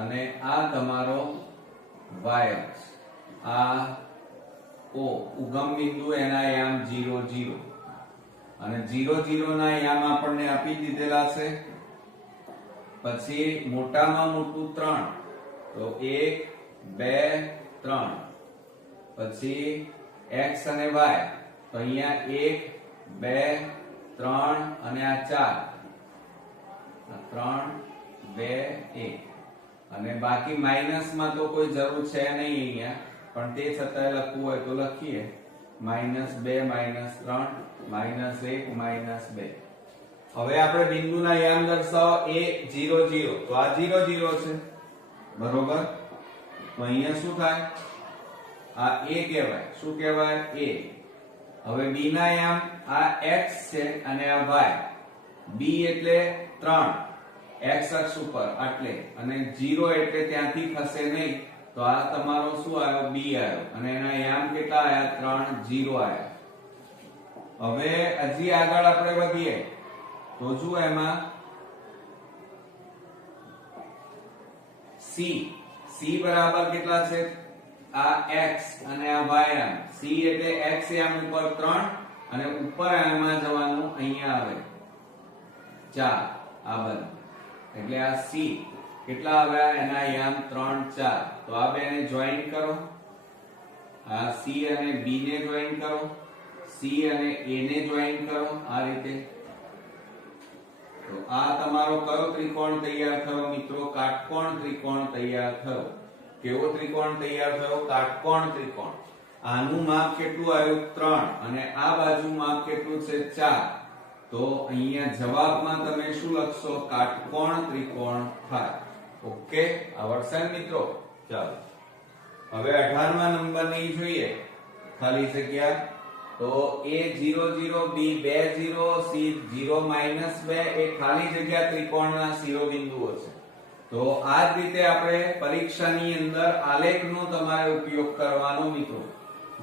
અને આ તમારો y અક્ષ. આ O ઉગમ બિંદુ, એના યામ 0 0 અને 0 0 ના યામ આપણને આપી દીધેલા છે. પછી મોટામાં મોટું 3, તો 1 2 3. પછી x અને y, તો અહીંયા 1 2 3 અને આ 4, 3 2 1. અને બાકી માઇનસ માં તો કોઈ જરૂર છે નહીં અહીંયા, પણ તે છતાંય લખવું હોય તો લખીએ. -2 -3 -1 -2. હવે આપણે બિંદુના યામ દર્શાવો. a 0 0, તો આ 0 0 છે, બરોબર. તો અહીંયા શું થાય? આ a કહેવાય. શું કહેવાય? a. હવે b ના યામ, આ x છે અને આ y. b એટલે 3, x અક્ષ ઉપર આટલે, અને 0 એટલે ત્યાંથી ખસે નહીં, તો આ તમારો શું આવ્યો? b આવ્યો. અને એના યામ કેટલા આવ્યા? 3 0 આવ્યા. હવે હજી આગળ આપણે વધીએ તો જુઓ, એમાં c બરાબર કેટલા છે? આ x અને આ y યામ. c એટલે x યામ ઉપર 3 અને ઉપર એમાં જવાનું અહીંયા આવે 4. આ બધું એટલે આ c કેટલા આવ્યા? એના યામ 3 4. તો આ બેને જોઈન કરો, આ c અને b ને જોઈન કરો, c અને a ને જોઈન કરો, આ રીતે. તો આ તમારો કયો ત્રિકોણ તૈયાર થયો મિત્રો? કાટકોણ ત્રિકોણ તૈયાર થયો. કેવો ત્રિકોણ તૈયાર થયો? કાટકોણ ત્રિકોણ. આનું માપ કેટલું આવ્યું? 3 અને આ બાજુ માપ કેટલું છે? 4. તો અહીંયા જવાબમાં તમે શું લખશો? કાટકોણ ત્રિકોણ થાય. ઓકે, આવડશે મિત્રો? ચાલો, હવે 18મા નંબરની જોઈએ ખાલી જગ્યા. તો a 0 0, b 2 0, c 0 -2 એ ખાલી જગ્યા ત્રિકોણના શિરોબિંદુઓ છે. તો આ જ રીતે આપણે પરીક્ષાની અંદર આલેખનો તમારે ઉપયોગ કરવાનો મિત્રો,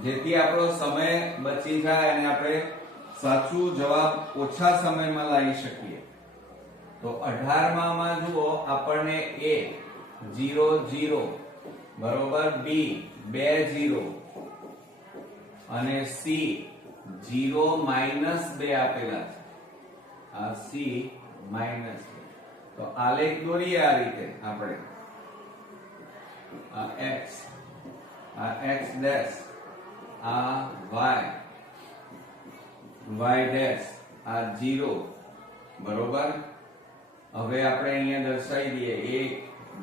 જેથી આપણો સમય બચી જાય અને આપણે સાચું જવાબ ઓછા સમયમાં લાવી શકીએ. તો 18માં જુઓ, આપણને a 0 0 બરોબર, b 2 0 અને c 0 -2 આપેલા છે. આ c -2. તો આલેખ દોરીએ આ રીતે આપણે. આ x ડેશ, આ y ડેશ, આ 0, બરોબર. હવે આપણે અહીંયા દર્શાવી દઈએ 1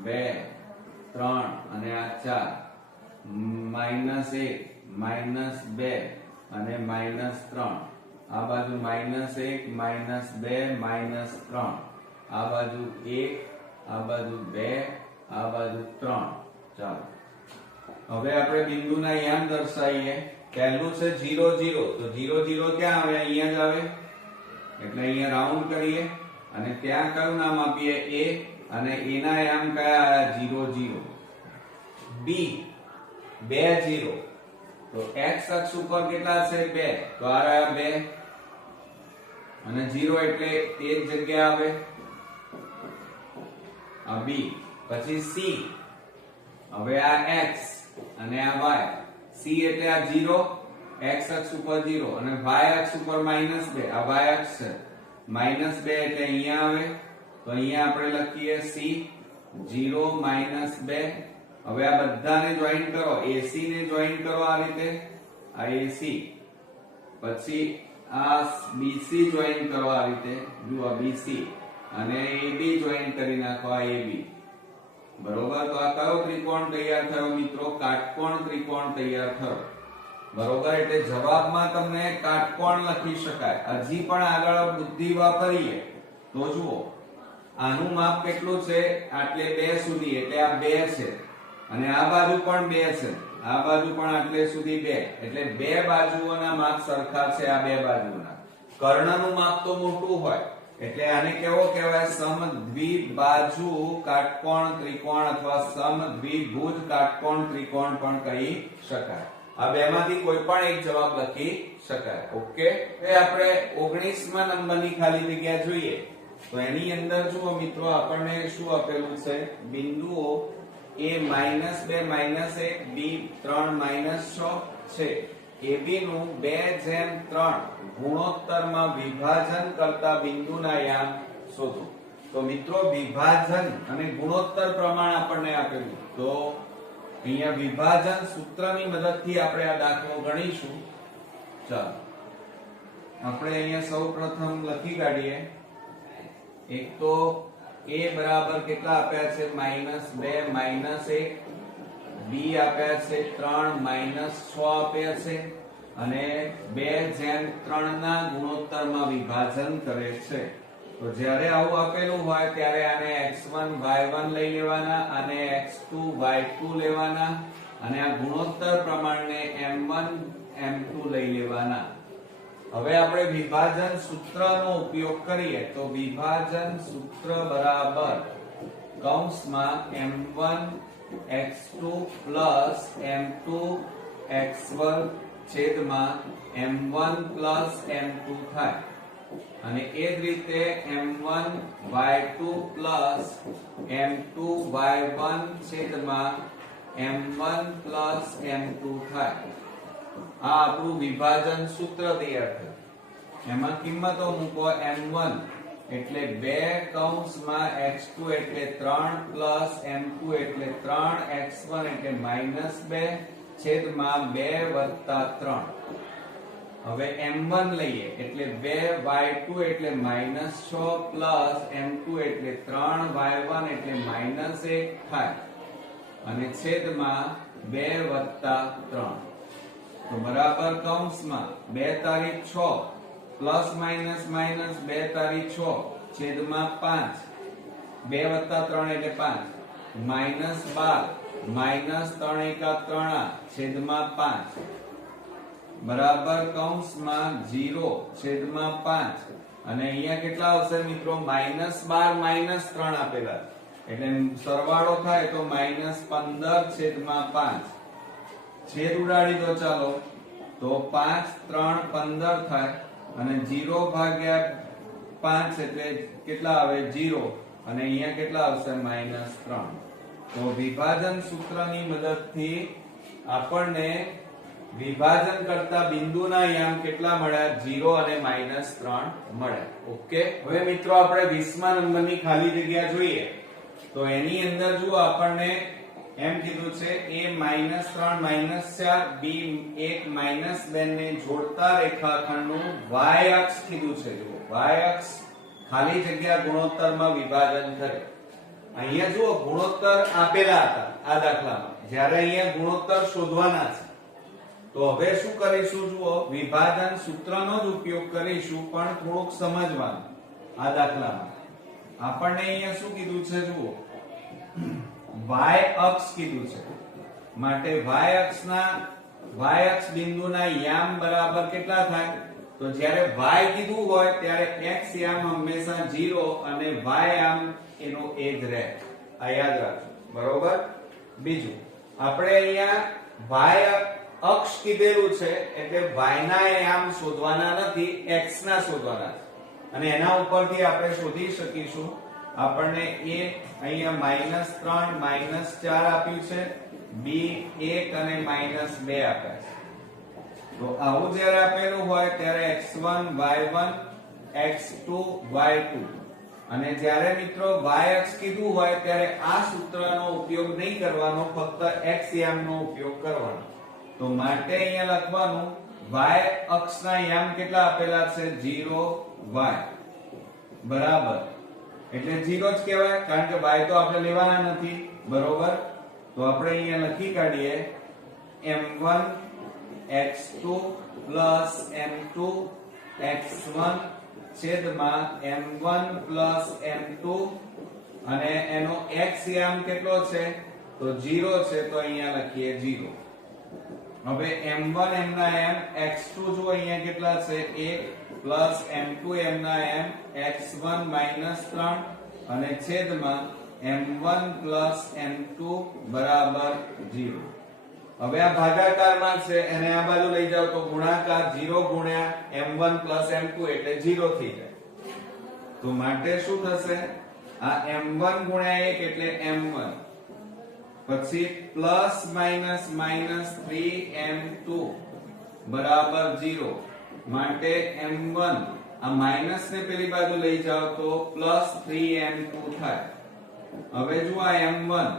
2 3 અને આ 4. -1 -2 અને -3. આ બાજુ -1 -2 -3. આ બાજુ 1, આ બાજુ 2, આ બાજુ 3. ચાલો, હવે આપણે બિંદુના યામ દર્શાવીએ. પહેલું છે 0 0, તો 0 0 ક્યાં આવે? અહીંયા જ આવે, એટલે અહીંયા રાઉન્ડ કરીએ અને ત્યાં કયું નામ આપીએ? a. અને a ના યામ કયા આવ્યા? 0 0. b 2 0, તો x અક્ષ ઉપર કેટલા છે? 2, તો આ રહ્યા 2 અને 0 એટલે તે જ જગ્યા આવે, આ b. પછી c, હવે આ x અને આ y. c એટલે આ 0, x અક્ષ ઉપર 0 અને y અક્ષ ઉપર -2. આ y અક્ષ છે, -2 એટલે અહીંયા આવે, તો અહીંયા આપણે લખીએ c 0 -2. હવે આ બધાને જોઈન કરો, AC ને જોઈન કરો આ રીતે, આ AC. પછી આ BC જોઈન કરો આ રીતે, જુઓ BC, અને AB જોઈન કરી નાખો આ AB. બરોબર. તો આ કયો ત્રિકોણ તૈયાર થયો મિત્રો? કાટકોણ ત્રિકોણ તૈયાર થયો. બરોબર. એટલે જવાબમાં તમને કાટકોણ લખી શકાય. હજી પણ આગળ બુદ્ધિ વાપરીએ તો જુઓ, આનું માપ કેટલું છે? આટલે 2 સુધી, એટલે આ 2 છે, અને આ બાજુ પણ 2 છે, આ બાજુ પણ આટલે સુધી 2, એટલે 2 બાજુઓના માપ સરખા છે. આ 2 બાજુના કર્ણનું માપ તો મોટું હોય, એટલે આને કેવો કહેવાય? સમદ્વિબાજુ કાટકોણ ત્રિકોણ અથવા સમદ્વિભુજ કાટકોણ ત્રિકોણ પણ કહી શકાય. આ બેમાંથી કોઈ પણ એક જવાબ લખી શકાય. ઓકે. હવે આપણે 19મા નંબરની ખાલી જગ્યા જોઈએ. તો એની અંદર જુઓ મિત્રો, આપણને શું આપેલું છે? બિંદુઓ a -2 -1 b 3 -6 છે. AB નું 2/3 ગુણોત્તરમાં વિભાજન કરતા બિંદુના યામ શોધો. તો મિત્રો વિભાજન અને ગુણોત્તર પ્રમાણ આપણને આપેલું. તો અહીંયા વિભાજન સૂત્રની મદદથી આપણે આ દાખલો ગણીશું. ચાલો આપણે અહીંયા સૌપ્રથમ લખી કાઢીએ. એક તો a બરાબર કેટલા આપ્યા છે? -2 -1, b આપ્યા છે 3 -6 આપ્યા છે, અને 2/3 ના ગુણોત્તરમાં વિભાજન કરે છે. તો જ્યારે આવું આપેલું હોય ત્યારે આને x1 y1 લઈ લેવાના અને x2 y2 લેવાના, અને આ ગુણોત્તર પ્રમાણને m1 m2 લઈ લેવાના. હવે આપણે વિભાજન સૂત્રનો ઉપયોગ કરીએ. તો વિભાજન સૂત્ર બરાબર કૌંસમાં m1 x2 m2 x1 છેદમાં m1 m2 થાય, અને એ જ રીતે m1 y2 m2 y1 છેદમાં m1 m2 થાય. આ આપણું વિભાજન સૂત્ર તૈયાર થયું. એમાં કિંમતો મૂકો. m1 એટલે 2 કૌંસમાં x2 એટલે 3 m2 એટલે 3 x1 એટલે -2 છેદમાં 2 + 3. હવે m1 લઈએ એટલે 2 y2 એટલે -6 m2 એટલે 3 y1 એટલે -1 થાય, અને છેદમાં 2 + 3. તો બરાબર કૌંસમાં 2 તારીખ 6 પ્લસ માઇનસ માઇનસ 2 તારી 6 છેદમાં 5 2 + 3 એટલે 5 -12 -3 એકા 3 છેદમાં 5 બરાબર કૌંસમાં 0 છેદમાં 5, અને અહીંયા કેટલા આવશે મિત્રો? -12 -3 આપેલા, એટલે સરવાળો થાય તો -15 છેદમાં 5. છેદ ઉડાડી દો ચાલો, તો 5 3 15 થાય, અને 0 ભાગ્યા 5 એટલે કેટલા આવે? 0, અને અહીંયા કેટલા આવશે? -3. તો વિભાજન સૂત્રની મદદથી આપણને વિભાજન કરતા બિંદુના યામ કેટલા મળ્યા? 0 અને -3 મળ્યા. ઓકે. હવે મિત્રો આપણે 20મા નંબરની ખાલી જગ્યા જોઈએ. તો એની અંદર જુઓ, આપણને એમ કીધું છે a -3 -4 b 1 -2 ને જોડતા રેખાખંડનું y અક્ષ કીધું છે. જુઓ, y અક્ષ ખાલી જગ્યા ગુણોત્તરમાં વિભાજન કરે. અહીંયા જુઓ ગુણોત્તર આપેલા હતા આ દાખલામાં, જ્યારે અહીંયા ગુણોત્તર શોધવાના છે. તો હવે શું કરીશું? જુઓ, વિભાજન સૂત્રનો જ ઉપયોગ કરીશું, પણ થોડુંક સમજવાનું. આ દાખલામાં આપણને અહીંયા શું કીધું છે? જુઓ, y અક્ષ કીધું છે, માટે y અક્ષ બિંદુના યામ બરાબર કેટલા થાય? તો જ્યારે y કીધું હોય ત્યારે x યામ હંમેશા 0 અને y યામ એનો એ જ રહે. આ યાદ રાખજો. બરોબર. બીજું, આપણે અહીંયા y અક્ષ કીધેલું છે, એટલે y ના યામ શોધવાના નથી, x ના શોધવાના છે, અને એના ઉપરથી આપણે શોધી શકીશું. આપણને a અહીંયા -3 -4 આપ્યું છે, b 1 અને -2 આપ્યા છે. તો આવું જ્યારે આપેલું હોય ત્યારે x1 y1 x2 y2, અને જ્યારે મિત્રો y અક્ષ કીધું હોય ત્યારે આ સૂત્રનો ઉપયોગ નહીં કરવાનો, ફક્ત x યામનો ઉપયોગ કરવાનો. તો માટે અહીંયા લખવાનું y અક્ષના યામ કેટલા આપેલા છે? 0 y બરાબર એટલે 0 જ કહેવાય, કારણ કે y તો આપણે લેવાના નથી, બરોબર. તો આપણે અહીંયા લખી કાઢીએ m1 x2 m2 x1 છેદમાં m1 m2 અને એનો x યામ કેટલો છે તો 0 છે, તો અહીંયા લખીએ 0. હવે m1 m ના m x2 જો અહીંયા કેટલા છે 1 m2 m ના m x1 -3 અને છેદમાં m1 m2 બરાબર 0. હવે આ ભાગાકારમાં છે એને આ બાજુ લઈ જાવ તો ગુણાકાર 0 ગુણ્યા m1 m2 એટલે 0 થઈ જાય. તો માટે શું થશે, આ m1 ગુણ્યા 1 એટલે m1, પછી પ્લસ માઈનસ માઈનસ 3m2 બરાબર 0. માટે m1 આ માઈનસ ને પેલી બાજુ લઈ જાવ તો પ્લસ 3m2 થાય. હવે જો આ m1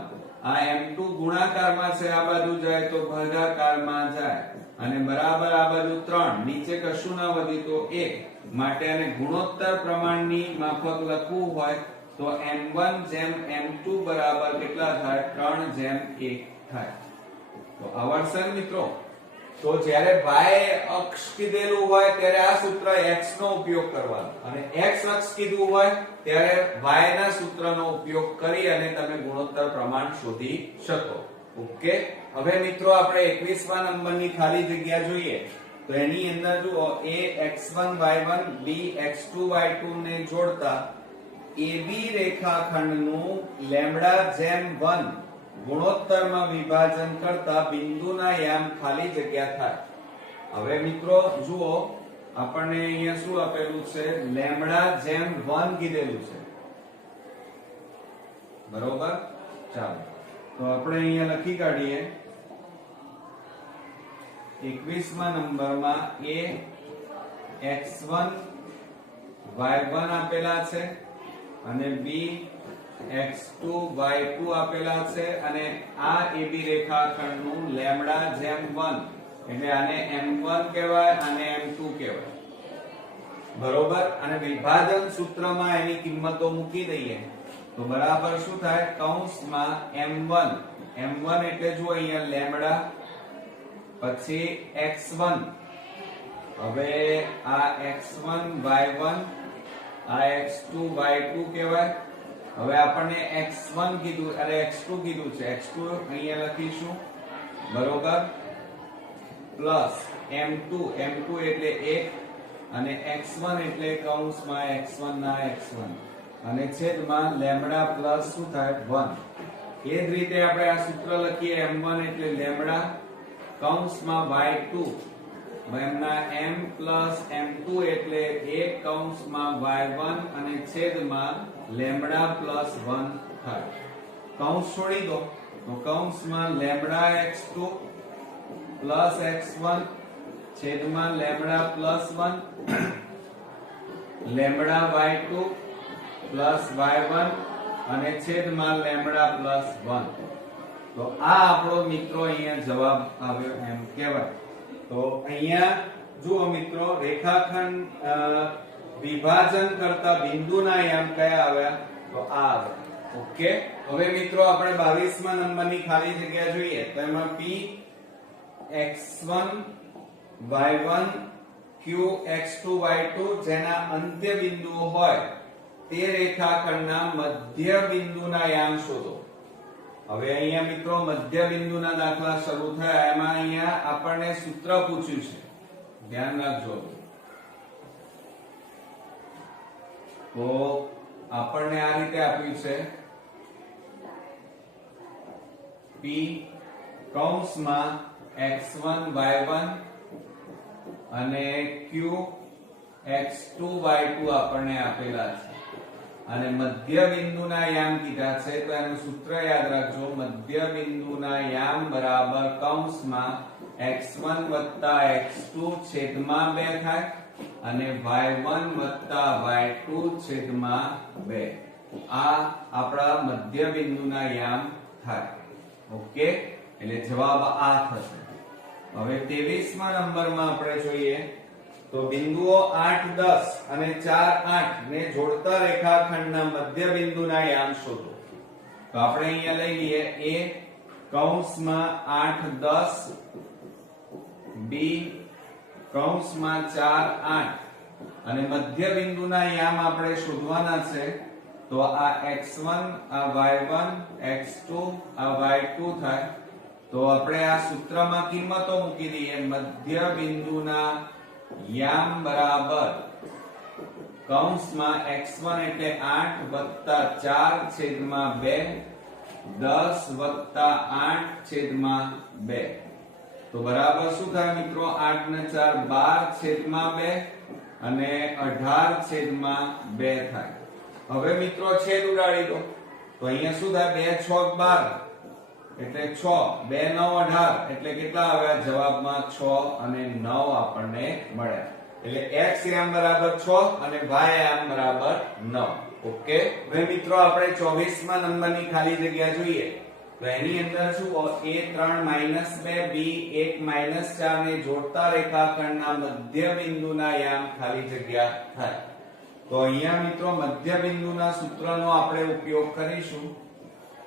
આ m2 ગુણાકારમાં છે, આ બાજુ જાય તો ભાગાકારમાં જાય અને બરાબર આ બાજુ 3, નીચે કશું ના વધ્યું તો 1. માટે આને ગુણોત્તર પ્રમાણની માફક લખવું હોય તો m1 જેમ m2 બરાબર કેટલા થાય 3:1 થાય. તો આવડશે મિત્રો. તો જ્યારે y અક્ષ કીધેલું હોય ત્યારે આ સૂત્ર x નો ઉપયોગ કરવાનો અને x અક્ષ કીધું હોય ત્યારે y ના સૂત્રનો ઉપયોગ કરી અને તમે ગુણોત્તર પ્રમાણ શોધી શકો. ઓકે. હવે મિત્રો આપણે 21મા નંબરની ખાલી જગ્યા જોઈએ તો એની અંદર જુઓ a x1 y1 b x2 y2 ને જોડતા AB રેખાખંડનું લેમ્બડા જેમ 1 ગુણોત્તરમાં વિભાજન કરતા બિંદુના યામ ખાલી જગ્યા થાય. હવે મિત્રો જુઓ આપણને અહીંયા શું આપેલું છે, લેમ્બડા જેમ 1 કીધેલું છે, બરોબર. ચાલો તો આપણે અહીંયા લખી કાઢીએ 21મા નંબરમાં a x1 y1 આપેલા છે અને b x2 y2 આપેલા છે અને આ AB રેખાખંડનું લેમ્બડા જેમ 1 એટલે આને m1 કહેવાય અને m2 કહેવાય, બરોબર. અને વિભાજન સૂત્રમાં એની કિંમતો મૂકી દઈએ તો બરાબર શું થાય, કૌંસમાં m1 એટલે જો અહીંયા લેમ્બડા, પછી x1, હવે આ x1 y1 આ x2 y2 કહેવાય. હવે આપણને x1 કીધું અને x2 કીધું છે, x2 અહીંયા લખીશું, બરોબર, પ્લસ m2 એટલે 1 અને x1 એટલે કૌંસમાં x1 ના x1 અને છેદમાં લેમ્બડા પ્લસ શું થાય 1. એ જ રીતે આપણે આ સૂત્ર લખીએ m1 એટલે લેમ્બડા કૌંસમાં y2 એમના m પ્લસ m2 એટલે 1 કૌંસમાં y1 અને છેદમાં લેમ્બડા પ્લસ 1 થાય. કૌંસ છોડી દો તો કૌંસમાં લેમ્બડા x2 પ્લસ x1 છેદમાં lambda plus 1 lambda y2 plus y1 અને છેદમાં લેમ્બડા પ્લસ 1. તો આ આપણો મિત્રો અહીંયા જવાબ આવ્યો એમ કહેવાય. તો અહીંયા જુઓ મિત્રો રેખાખંડ વિભાજન કરતા બિંદુના યામ કયા આવ્યા તો આ આવ્યા. ઓકે. હવે મિત્રો આપણે 22મા નંબરની ખાલી જગ્યા જોઈએ તો એમાં p x1 y1 q x2 y2 જેના અંત્ય બિંદુઓ હોય તે રેખાખંડના મધ્ય બિંદુના યામ શોધો. હવે અહીંયા મિત્રો મધ્ય બિંદુના દાખલા શરૂ થયા, એમાં અહીંયા આપણને સૂત્ર પૂછ્યું છે, ધ્યાન રાખજો. તો આપણને આ રીતે આપ્યું છે p કૌંસમાં x1 y1 અને q x2 y2 આપણને આપેલા છે અને મધ્ય બિંદુના યામ કીધા છે. તો એનું સૂત્ર યાદ રાખજો, મધ્ય બિંદુના યામ બરાબર કૌંસમાં x1 x2 છેદમાં 2 થાય અને y1 y2 છેદમાં 2. આ આપણા મધ્ય બિંદુના યામ થાય. ઓકે. એટલે જવાબ આ થશે. હવે 23મા નંબરમાં આપણે જોઈએ તો બિંદુઓ 8 10 અને 4 8 ને જોડતા રેખાખંડના મધ્ય બિંદુના યામ શોધો. તો આપણે અહીંયા લઈ લઈએ a કૌંસમાં 8 10 b કૌંસમાં 4 8 અને મધ્ય બિંદુના યામ આપણે શોધવાના છે. તો આ x1 આ y1 x2 આ y2 થાય. તો આપણે આ સૂત્રમાં કિંમતો મૂકી દઈએ. મધ્ય બિંદુના યામ બરાબર કૌંસમાં x1 એટલે 8 વત્તા 4 છેદમાં 2 10 વત્તા 8 છેદમાં 2. તો બરાબર શું થાય મિત્રો? 8 ને 4 12 છેદમાં 2 અને 18 છેદમાં 2 થાય. હવે મિત્રો છેદ ઉડાડી દો. તો અહીંયા શું થાય? 2 6 12 એટલે 6 2 9 18 એટલે કેટલા આવ્યા જવાબમાં? 6 અને 9 આપણને મળ્યા. એટલે x યામ બરાબર 6 અને y યામ બરાબર 9. ઓકે. હવે મિત્રો આપણે 24માં નંબરની ખાલી જગ્યા જોઈએ. તો એની અંદર શું? a3 2 b1 4 ને જોડતા રેખાખંડના મધ્ય બિંદુના યામ ખાલી જગ્યા થાય. તો અહીંયા મિત્રો મધ્ય બિંદુના સૂત્રનો આપણે ઉપયોગ કરીશું.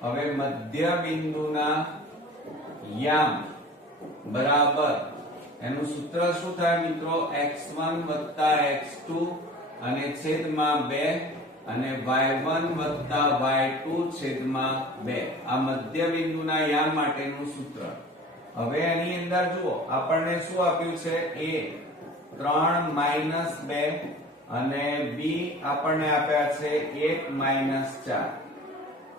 હવે મધ્ય બિંદુના યામ બરાબર એનું સૂત્ર શું થાય મિત્રો? x1 x2 અને છેદમાં 2 અને y1 y2 છેદમાં 2. આ મધ્ય બિંદુના યામ માટેનું સૂત્ર. હવે એની અંદર જુઓ આપણને શું આપ્યું છે? a3 2 અને b આપણને આપ્યા છે 1 4.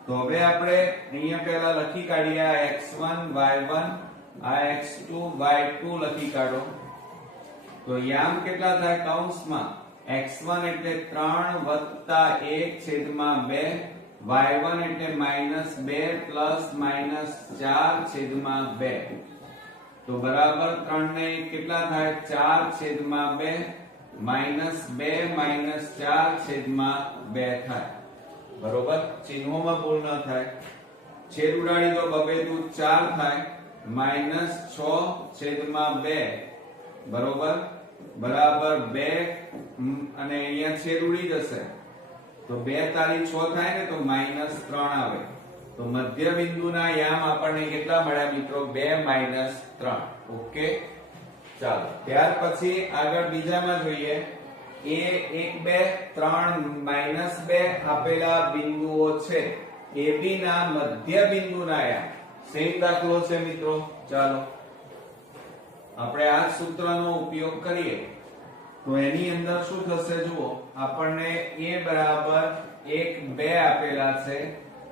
તો હવે આપણે અહીંયા પહેલા લખી કાઢીએ. આ x1 y1 આ x2 y2 લખી કાઢો. તો યામ કેટલા થાય? કૌંસમાં x1 એટલે 3 વત્તા 1 છેદમાં 2 y1 એટલે -2 પ્લસ -4 છેદમાં 2. તો બરાબર 3 ને કેટલા થાય? 4 છેદમાં 2 -2 -4 છેદમાં 2 થાય. બરોબર. ચિહ્નોમાં ભૂલ ન થાય. છેદ ઉડાડી દો. બબે દુ 4 થાય. -6 છેદમાં 2 બરોબર બરાબર 2 અને અહીંયા છેદ ઉડી જશે. તો 2 તારી 6 થાય ને તો -3 આવે. તો મધ્ય બિંદુના યામ આપણને કેટલા મળ્યા મિત્રો? 2 3. ઓકે. ચાલો ત્યાર પછી આગળ બીજામાં જોઈએ. a 1 2 3 -2 આપેલા બિંદુઓ છે. ab ના મધ્ય બિંદુના યામ. સેમ દાખલો છે મિત્રો. ચાલો આપણે આ સૂત્રનો ઉપયોગ કરીએ. તો એની અંદર શું થશે જુઓ. આપણને a બરાબર 1 2 આપેલા છે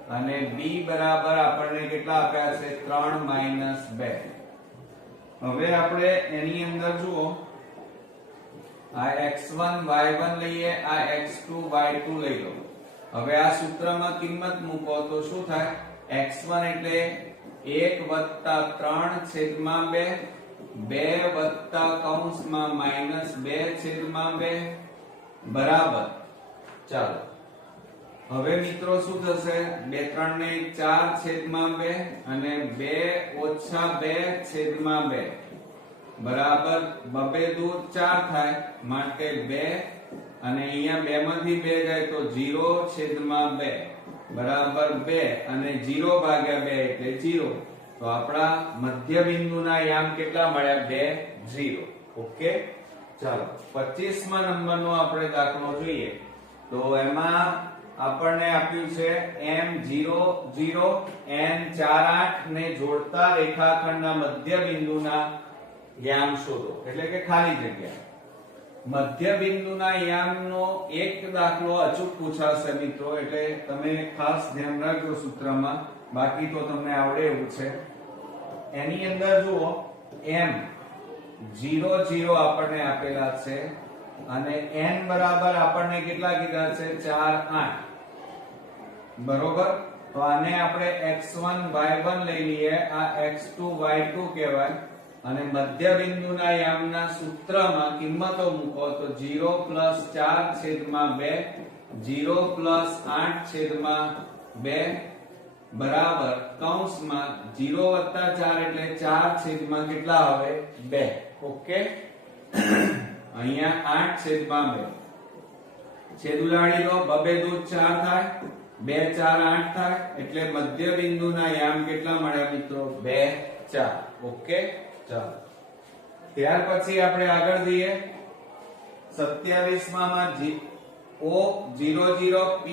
અને b બરાબર આપણને કેટલા આપ્યા છે? 3 2. હવે આપણે એની અંદર જુઓ આ x1 y1 લઈએ, આ x2 y2 લઈ લો. હવે આ સૂત્રમાં કિંમત મૂકો તો શું થાય? x1 એટલે 1 વત્તા 3 છેદમાં 2 2 વત્તા કૌંસમાં -2 છેદમાં 2 બરાબર. ચાલો હવે મિત્રો શું થશે? 2 3 ને 4 છેદમાં 2 અને 2 ઓછા 2 છેદમાં 2 બરાબર બબે દુ 4 થાય. માટે 2 અને અહીંયા 2 માંથી 2 જાય તો 0 છેદમાં 2 બરાબર 2 અને 0 ભાગ્યા 2 એટલે 0. તો આપણા મધ્ય બિંદુના યામ કેટલા મળ્યા? 2 0. ઓકે. ચાલો 25માં નંબરનો આપણે દાખલો જોઈએ. તો એમાં આપણને આપ્યું છે m0 0 n 4 8 ને જોડતા રેખાખંડના મધ્ય બિંદુના યામ શોધો. એટલે કે ખાલી જગ્યા. મધ્ય બિંદુના યામનો એક દાખલો અચૂક પૂછાશે મિત્રો. એટલે તમે ખાસ ધ્યાન રાખજો સૂત્રમાં. બાકી તો તમને આવડે એવું છે. એની અંદર જુઓ m 0 0 આપણને આપેલા છે અને n બરાબર આપણને કેટલા કીધા છે? 4 8 બરોબર. તો આને આપણે x1 y1 લઈ લઈએ. આ x2 y2 કહેવાય. અને મધ્ય બિંદુના યામના સૂત્રમાં કિંમતો મૂકો તો 0 4 છેદમાં 2 0 8 છેદમાં 2 બરાબર કૌંસમાં 0 વત્તા 4 એટલે 4 છેદમાં કેટલા આવે? 2. ઓકે. અહીંયા 8/2 છેદ ઉડાડી દો, બબે દૂ 4 થાય, 2 4 8 થાય, એટલે મધ્ય બિંદુના યામ કેટલા મળ્યા મિત્રો? 2 4. ઓકે, ચાલો. ત્યાર પછી આપણે આગળ જઈએ 27 માં O00 P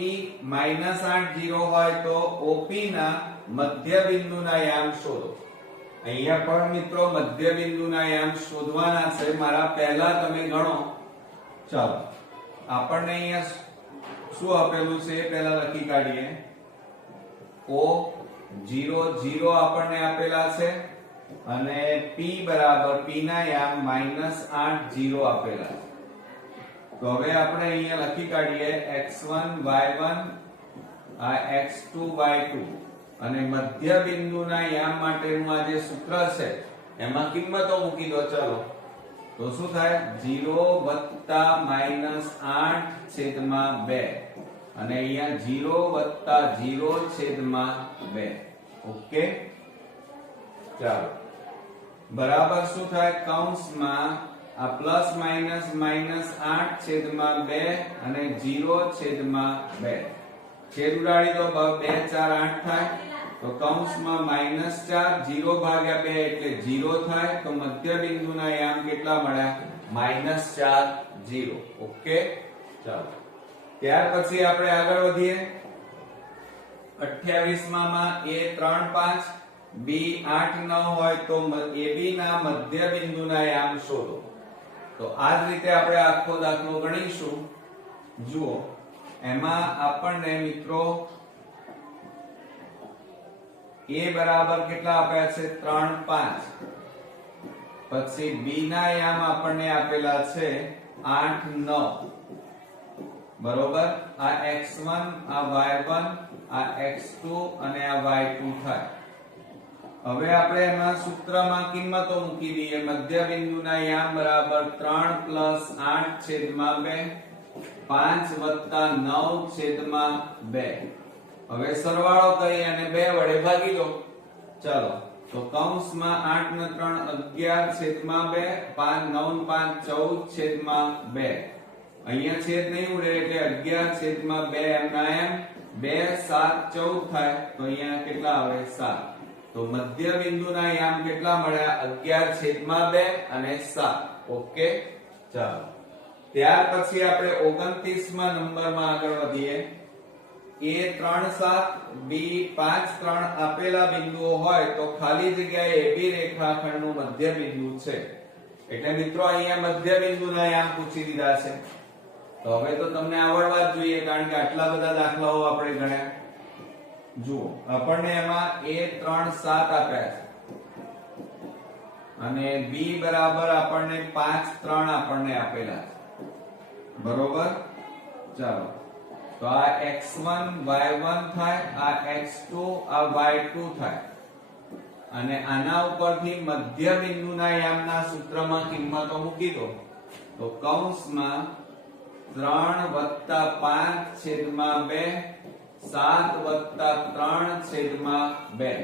-8 0 હોય તો OP ના મધ્ય બિંદુના યામ શોધો. અહીંયા પણ મિત્રો મધ્ય બિંદુના યામ શોધવાના છે. મારા પહેલા તમે ગણો. ચાલો, આપણને અહીંયા શું આપેલું છે પહેલા લખી કાઢીએ. O00 આપણને આપેલા છે અને P બરાબર P ના યામ -8 0 આપેલા છે. તો હવે આપણે અહીંયા લખી કાઢીએ x1 y1 આ x2 y2 અને મધ્ય બિંદુના યામ માટેનું આ જે સૂત્ર છે એમાં કિંમતો મૂકી દો. ચાલો, તો શું થાય? 0 -8 છેદમાં 2 અને અહીંયા 0 0 છેદમાં 2. ઓકે, ચાલો, બરાબર શું થાય? કૌંસમાં આ પ્લસ માઇનસ -8 છેદમાં 2 અને 0 છેદમાં 2. છેદ ઉડાડી દો, 2 4 8 થાય, તો કૌંસમાં -4 0 ભાગ્યા 2 એટલે 0 થાય. તો મધ્ય બિંદુના યામ કેટલા મળ્યા? -4 0. ઓકે, ચાલો. ત્યાર પછી આપણે આગળ વધીએ 28 માં A 3 5 B 8 9 હોય તો AB ના મધ્ય બિંદુના યામ શોધો. તો આ જ રીતે આપણે આખો દાખલો ગણીશું. જુઓ, એમાં આપણને મિત્રો A બરાબર કેટલા આપ્યા છે? 3 5. પછી B ના યામ આપણને આપેલા છે 8 9. બરોબર, આ x1 આ y1 આ x2 અને આ y2 થાય. હવે આપણે એમાં સૂત્રમાં કિંમતો મૂકી દઈએ. મધ્ય બિંદુના યામ બરાબર 3 + 8 છેદમાં 2 5 + 9 છેદમાં 2. હવે સરવાળો કરી અને 2 વડે ભાગી દો. ચાલો, તો કૌંસમાં 8 ને 3 11 છેદમાં 2 5 9 5 14 છેદમાં 2. અહીંયા છેદ નહીં ઉડે એટલે 11 છેદમાં 2 એમના એમ 2 7 14 થાય. તો અહીંયા કેટલા આવે? 7. તો મધ્ય બિંદુના યામ કેટલા મળ્યા? 11 છેદમાં 2 અને 7. ઓકે, ચાલો. ત્યાર પછી આપણે 29મા નંબરમાં આગળ વધીએ. A 3 7 B 5 3 આપેલા બિંદુઓ હોય તો ખાલી જગ્યાએ AB રેખાખંડનું મધ્ય બિંદુ છે. એટલે મિત્રો અહીંયા મધ્ય બિંદુના યામ પૂછી દીધા છે. તો હવે તો તમને આવડવા જ જોઈએ, કારણ કે આટલા બધા દાખલાઓ આપણે ગણ્યા. જુઓ, આપણને એમાં A 3 7 આપ્યા છે અને B બરાબર આપણને 5 3 આપણને આપેલા છે. બરોબર, ચાલો. તો આ x1 y1 થાય, આ x2 આ y2 થાય અને આના ઉપરથી મધ્ય બિંદુના યામના સૂત્રમાં કિંમતો મૂકી દો. તો કૌંસમાં 3 + 5 છેદમાં 2 7 + 3 છેદમાં 2.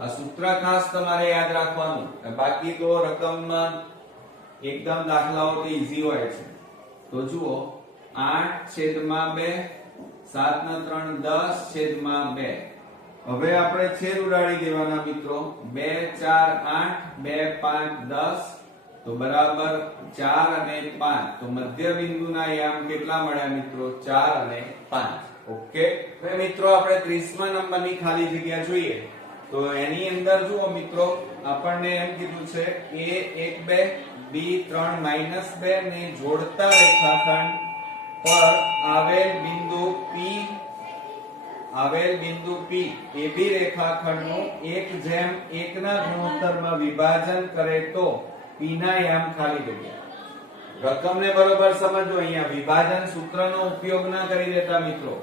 આ સૂત્ર ખાસ તમારે યાદ રાખવાનું. બાકી તો રકમમાં એકદમ દાખલાઓ તો ઈઝી હોય છે. તો જુઓ, 8 છેદમાં 2 7 ને 3 10 છેદમાં 2. હવે આપણે છેદ ઉડાડી દેવાના મિત્રો. 2 4 8 2 5 10 તો બરાબર 4 અને 5. તો મધ્ય બિંદુના યામ કેટલા મળ્યા મિત્રો? 4 અને 5. ઓકે, હવે મિત્રો આપણે 30મા નંબરની ખાલી જગ્યા જોઈએ. તો એની અંદર જુઓ મિત્રો, આપણને એમ કીધું છે A 1 2 B 3 -2 ને જોડતા રેખાખંડ પર આવેલ બિંદુ P AB રેખાખંડનું 1:1 ના ગુણોત્તરમાં વિભાજન કરે તો P ના યામ ખાલી જગ્યા. રકમને બરોબર સમજો. અહીંયા વિભાજન સૂત્રનો ઉપયોગ ના કરી દેતા મિત્રો.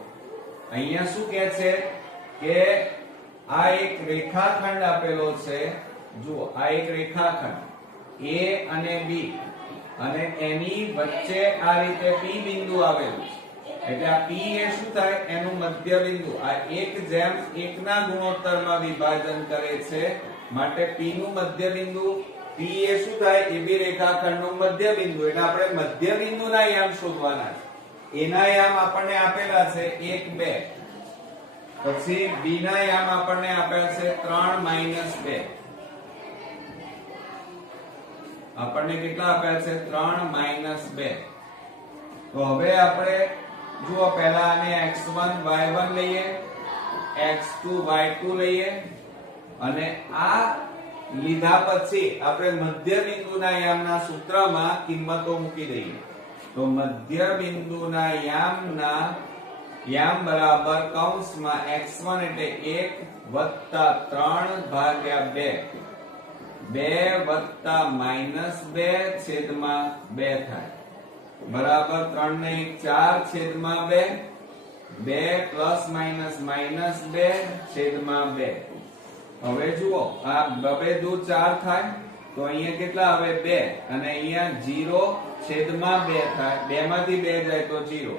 અહીંયા શું કહે છે કે આ એક રેખાખંડ આપેલો છે. જુઓ, આ એક રેખાખંડ A અને B અને એની વચ્ચે આ રીતે P બિંદુ આવેલું છે. એટલે આ P એ શું થાય? એનું મધ્ય બિંદુ. આ 1:1 ના ગુણોત્તરમાં વિભાજન કરે છે, માટે P નું મધ્ય બિંદુ P એ શું થાય AB રેખાખંડનું મધ્ય બિંદુ એટલે આપણે મધ્ય બિંદુના યામ શોધવાના છે એના યામ આપણને આપેલા છે 1 2 પછી B ના યામ આપણને આપેલા છે 3 2 આપણને કેટલા આપ્યા છે 3 2 તો હવે આપણે જુઓ પહેલા આને x1 y1 લઈએ x2 y2 લઈએ અને આ લીધા પછી આપણે મધ્ય બિંદુના યામના સૂત્રમાં કિંમતો મૂકી દઈએ તો મધ્ય બિંદુના યામ બરાબર કૌંસમાં x1 એટલે 1 3 ભાગ્યા 2 2 છેદમાં 2 થાય બરાબર 3 ને 4 છેદમાં 2 2 પ્લસ માઇનસ માઇનસ 2 છેદમાં 2 હવે જુઓ આ 2 દૂર 4 થાય તો અહીંયા કેટલા આવે 2 અને અહીંયા 0 છેદમાં 2 થાય 2 માંથી 2 જાય તો 0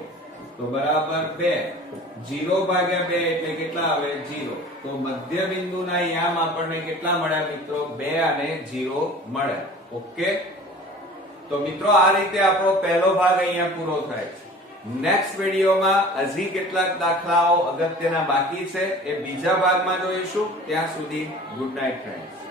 તો બરાબર 2 0 ભાગ્યા 2 એટલે કેટલા આવે 0 તો મધ્ય બિંદુના યામ આપણને કેટલા મળ્યા મિત્રો 2 અને 0 મળ્યા ઓકે તો મિત્રો આ રીતે આપણો પહેલો ભાગ અહીંયા પૂરો થાય છે નેક્સ્ટ વિડિયોમાં હજી કેટલાક દાખલાઓ અગત્યના બાકી છે એ બીજા ભાગમાં જોઈશું ત્યાં સુધી ગુડ નાઇટ ફ્રેન્ડ્સ